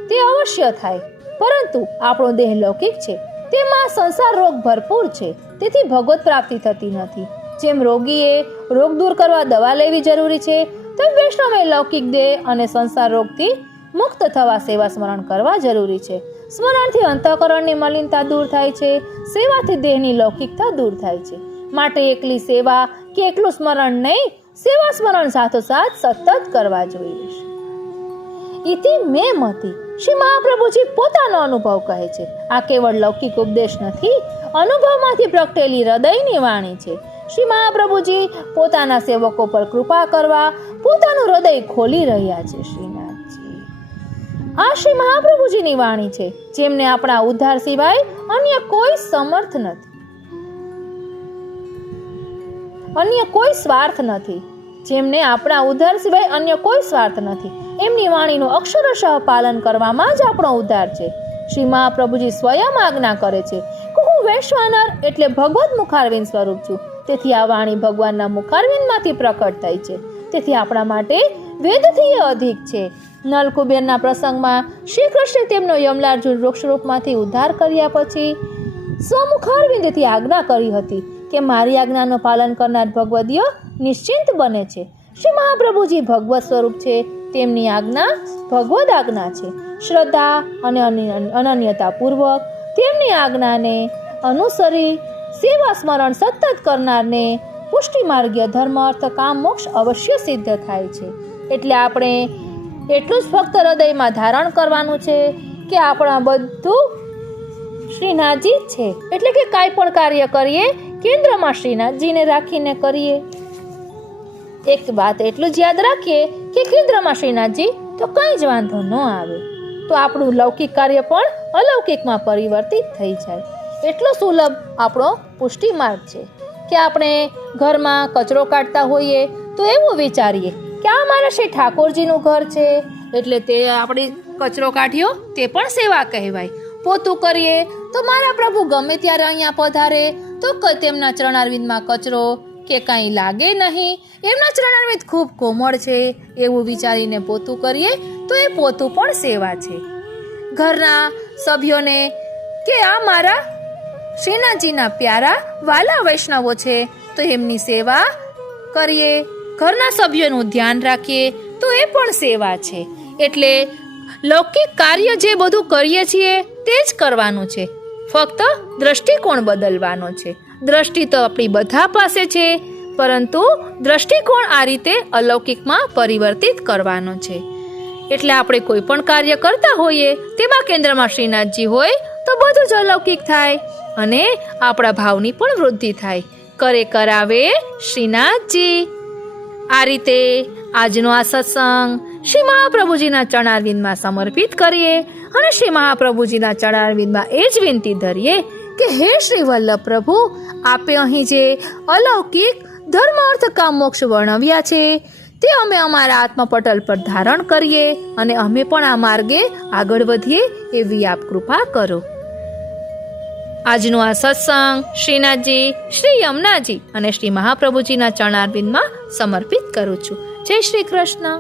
તે અવશ્ય થાય, પરંતુ આપણો દેહ લૌકિક છે, તેમાં સંસાર રોગ ભરપૂર છે. તેથી ભગવત પ્રાપ્તિ થતી નથી. જેમ રોગીએ રોગ દૂર કરવા દવા લેવી જરૂરી છે, તેમ વૈષ્ણવે લૌકિક દેહ અને સંસાર રોગથી મુક્ત થવા સેવા સ્મરણ કરવા જરૂરી છે. સ્મરણથી અંતઃકરણની મલિનતા દૂર થાય છે, સેવાથી દેહની લૌકિકતા દૂર થાય છે. માટે એકલી સેવા કે એકલું સ્મરણ નહીં, સેવા સ્મરણ સાથોસાથ સતત કરવા જોઈએ. ઇતિ મે મતિ. શ્રી મહાપ્રભુજી પોતાનો અનુભવ કહે છે. આ કેવળ લૌકિક ઉપદેશ નથી, અનુભવમાંથી પ્રગટેલી હૃદયની વાણી છે. શ્રી મહાપ્રભુજી પોતાના સેવકો પર કૃપા કરવા પોતાનું હૃદય ખોલી રહ્યા છે. શ્રીનાથજી, આ શ્રી મહાપ્રભુજીની વાણી છે, જેમને આપણા ઉદ્ધાર સિવાય અન્ય કોઈ સમર્થ નથી, અન્ય કોઈ સ્વાર્થ નથી. જેમને આપણા ઉદ્ધાર સિવાય અન્ય કોઈ સ્વાર્થ નથી, એમની વાણીનું અક્ષરશઃ પાલન કરવામાં જ આપણો ઉદ્ધાર છે. શ્રી મહાપ્રભુજી સ્વયં આજ્ઞા કરે છે કે હું વૈશ્વાનર એટલે ભગવત મુખારવિંદ સ્વરૂપ છું. તેથી આ વાણી ભગવાનના મુખારવિંદમાંથી પ્રકટ થઈ છે. તેથી આપણા માટે વેદથી અધિક છે. નલકુબેરના પ્રસંગમાં શ્રી કૃષ્ણે તેમનો યમલાર્જુન વૃક્ષરૂપમાંથી ઉદ્ધાર કર્યા પછી સ્વમુખારવિંદથી આજ્ઞા કરી હતી કે મારી આજ્ઞાનું પાલન કરનાર ભગવદીઓ નિશ્ચિંત બને છે. શ્રી મહાપ્રભુજી ભગવત સ્વરૂપ છે, તેમની આજ્ઞા ભગવદ આજ્ઞા છે. શ્રદ્ધા અને અનન્યતા પૂર્વક તેમની આજ્ઞાને અનુસરી સેવા સ્મરણ સતત કરનારને પુષ્ટિ માર્ગીય ધર્મ અર્થ કામ મોક્ષ અવશ્ય સિદ્ધ થાય છે. એટલે આપણે એટલું જ ફક્ત હૃદયમાં ધારણ કરવાનું છે કે આપણા બધું શ્રીનાથજી જ છે. એટલે કે કાંઈ પણ કાર્ય કરીએ કેન્દ્રમાં શ્રીનાથજીને રાખીને કરીએ. એક વાત એટલું જ યાદ રાખીએ કે કેન્દ્રમાં શ્રીનાથજી તો કંઈ જ વાંધો ન આવે, તો આપણું લૌકિક કાર્ય પણ અલૌકિકમાં પરિવર્તિત થઈ જાય. એટલો સુલભ આપણો પુષ્ટિ માર્ગ છે કે આપણે ઘરમાં કચરો કાઢતા હોઈએ તો એવું વિચારીએ કે આ મારા શ્રી ઠાકોરજીનું ઘર છે, એટલે તે આપણે કચરો કાઢ્યો તે પણ સેવા કહેવાય. પોતું કરીએ તો મારા પ્રભુ ગમે ત્યારે અહીંયા પધારે તો તેમના ચરણારવિંદમાં કચરો કે કાંઈ લાગે નહીં, એમના ચરણારવિંદ ખૂબ કોમળ છે એવું વિચારીને પોતું કરીએ તો એ પોતું પણ સેવા છે. ઘરના સભ્યોને કે આ મારા શ્રીનાથજીના પ્યારા વાલા વૈષ્ણવો છે તો એમની સેવા કરીએ, ઘરના સભ્યોનું ધ્યાન રાખીએ તો એ પણ સેવા છે. એટલે લૌકિક કાર્ય જે બધું કરીએ છીએ તે જ કરવાનું છે, ફક્ત દ્રષ્ટિકોણ બદલવાનો છે. દ્રષ્ટિ તો આપણી બધા પાસે છે, પરંતુ દ્રષ્ટિકોણ આ રીતે અલૌકિકમાં પરિવર્તિત કરવાનો છે. એટલે આપણે કોઈ પણ કાર્ય કરતા હોઈએ તેમાં કેન્દ્રમાં શ્રીનાથજી હોય તો બધું જ અલૌકિક થાય અને આપણા ભાવની પણ વૃદ્ધિ થાય. કરે કરાવે શ્રીનાથજી. આ રીતે આજનો આ સત્સંગ શ્રી મહાપ્રભુજીના ચરણારવિંદમાં સમર્પિત કરીએ અને શ્રી મહાપ્રભુજીના ચરણારવિંદમાં એ જ વિનંતી ધરીએ કે હે શ્રી વલ્લભ પ્રભુ, આપે અહીં જે અલૌકિક ધર્મ અર્થ કામ મોક્ષ વર્ણવ્યા છે તે અમે અમારા આત્મપટલ પર ધારણ કરીએ અને અમે પણ આ માર્ગે આગળ વધીએ એવી આપ કૃપા કરો. આજનો આ સત્સંગ શ્રીનાથજી, શ્રી યમુનાજી અને શ્રી મહાપ્રભુજીના ચરણારવિંદમાં સમર્પિત કરું છું. જય શ્રી કૃષ્ણ.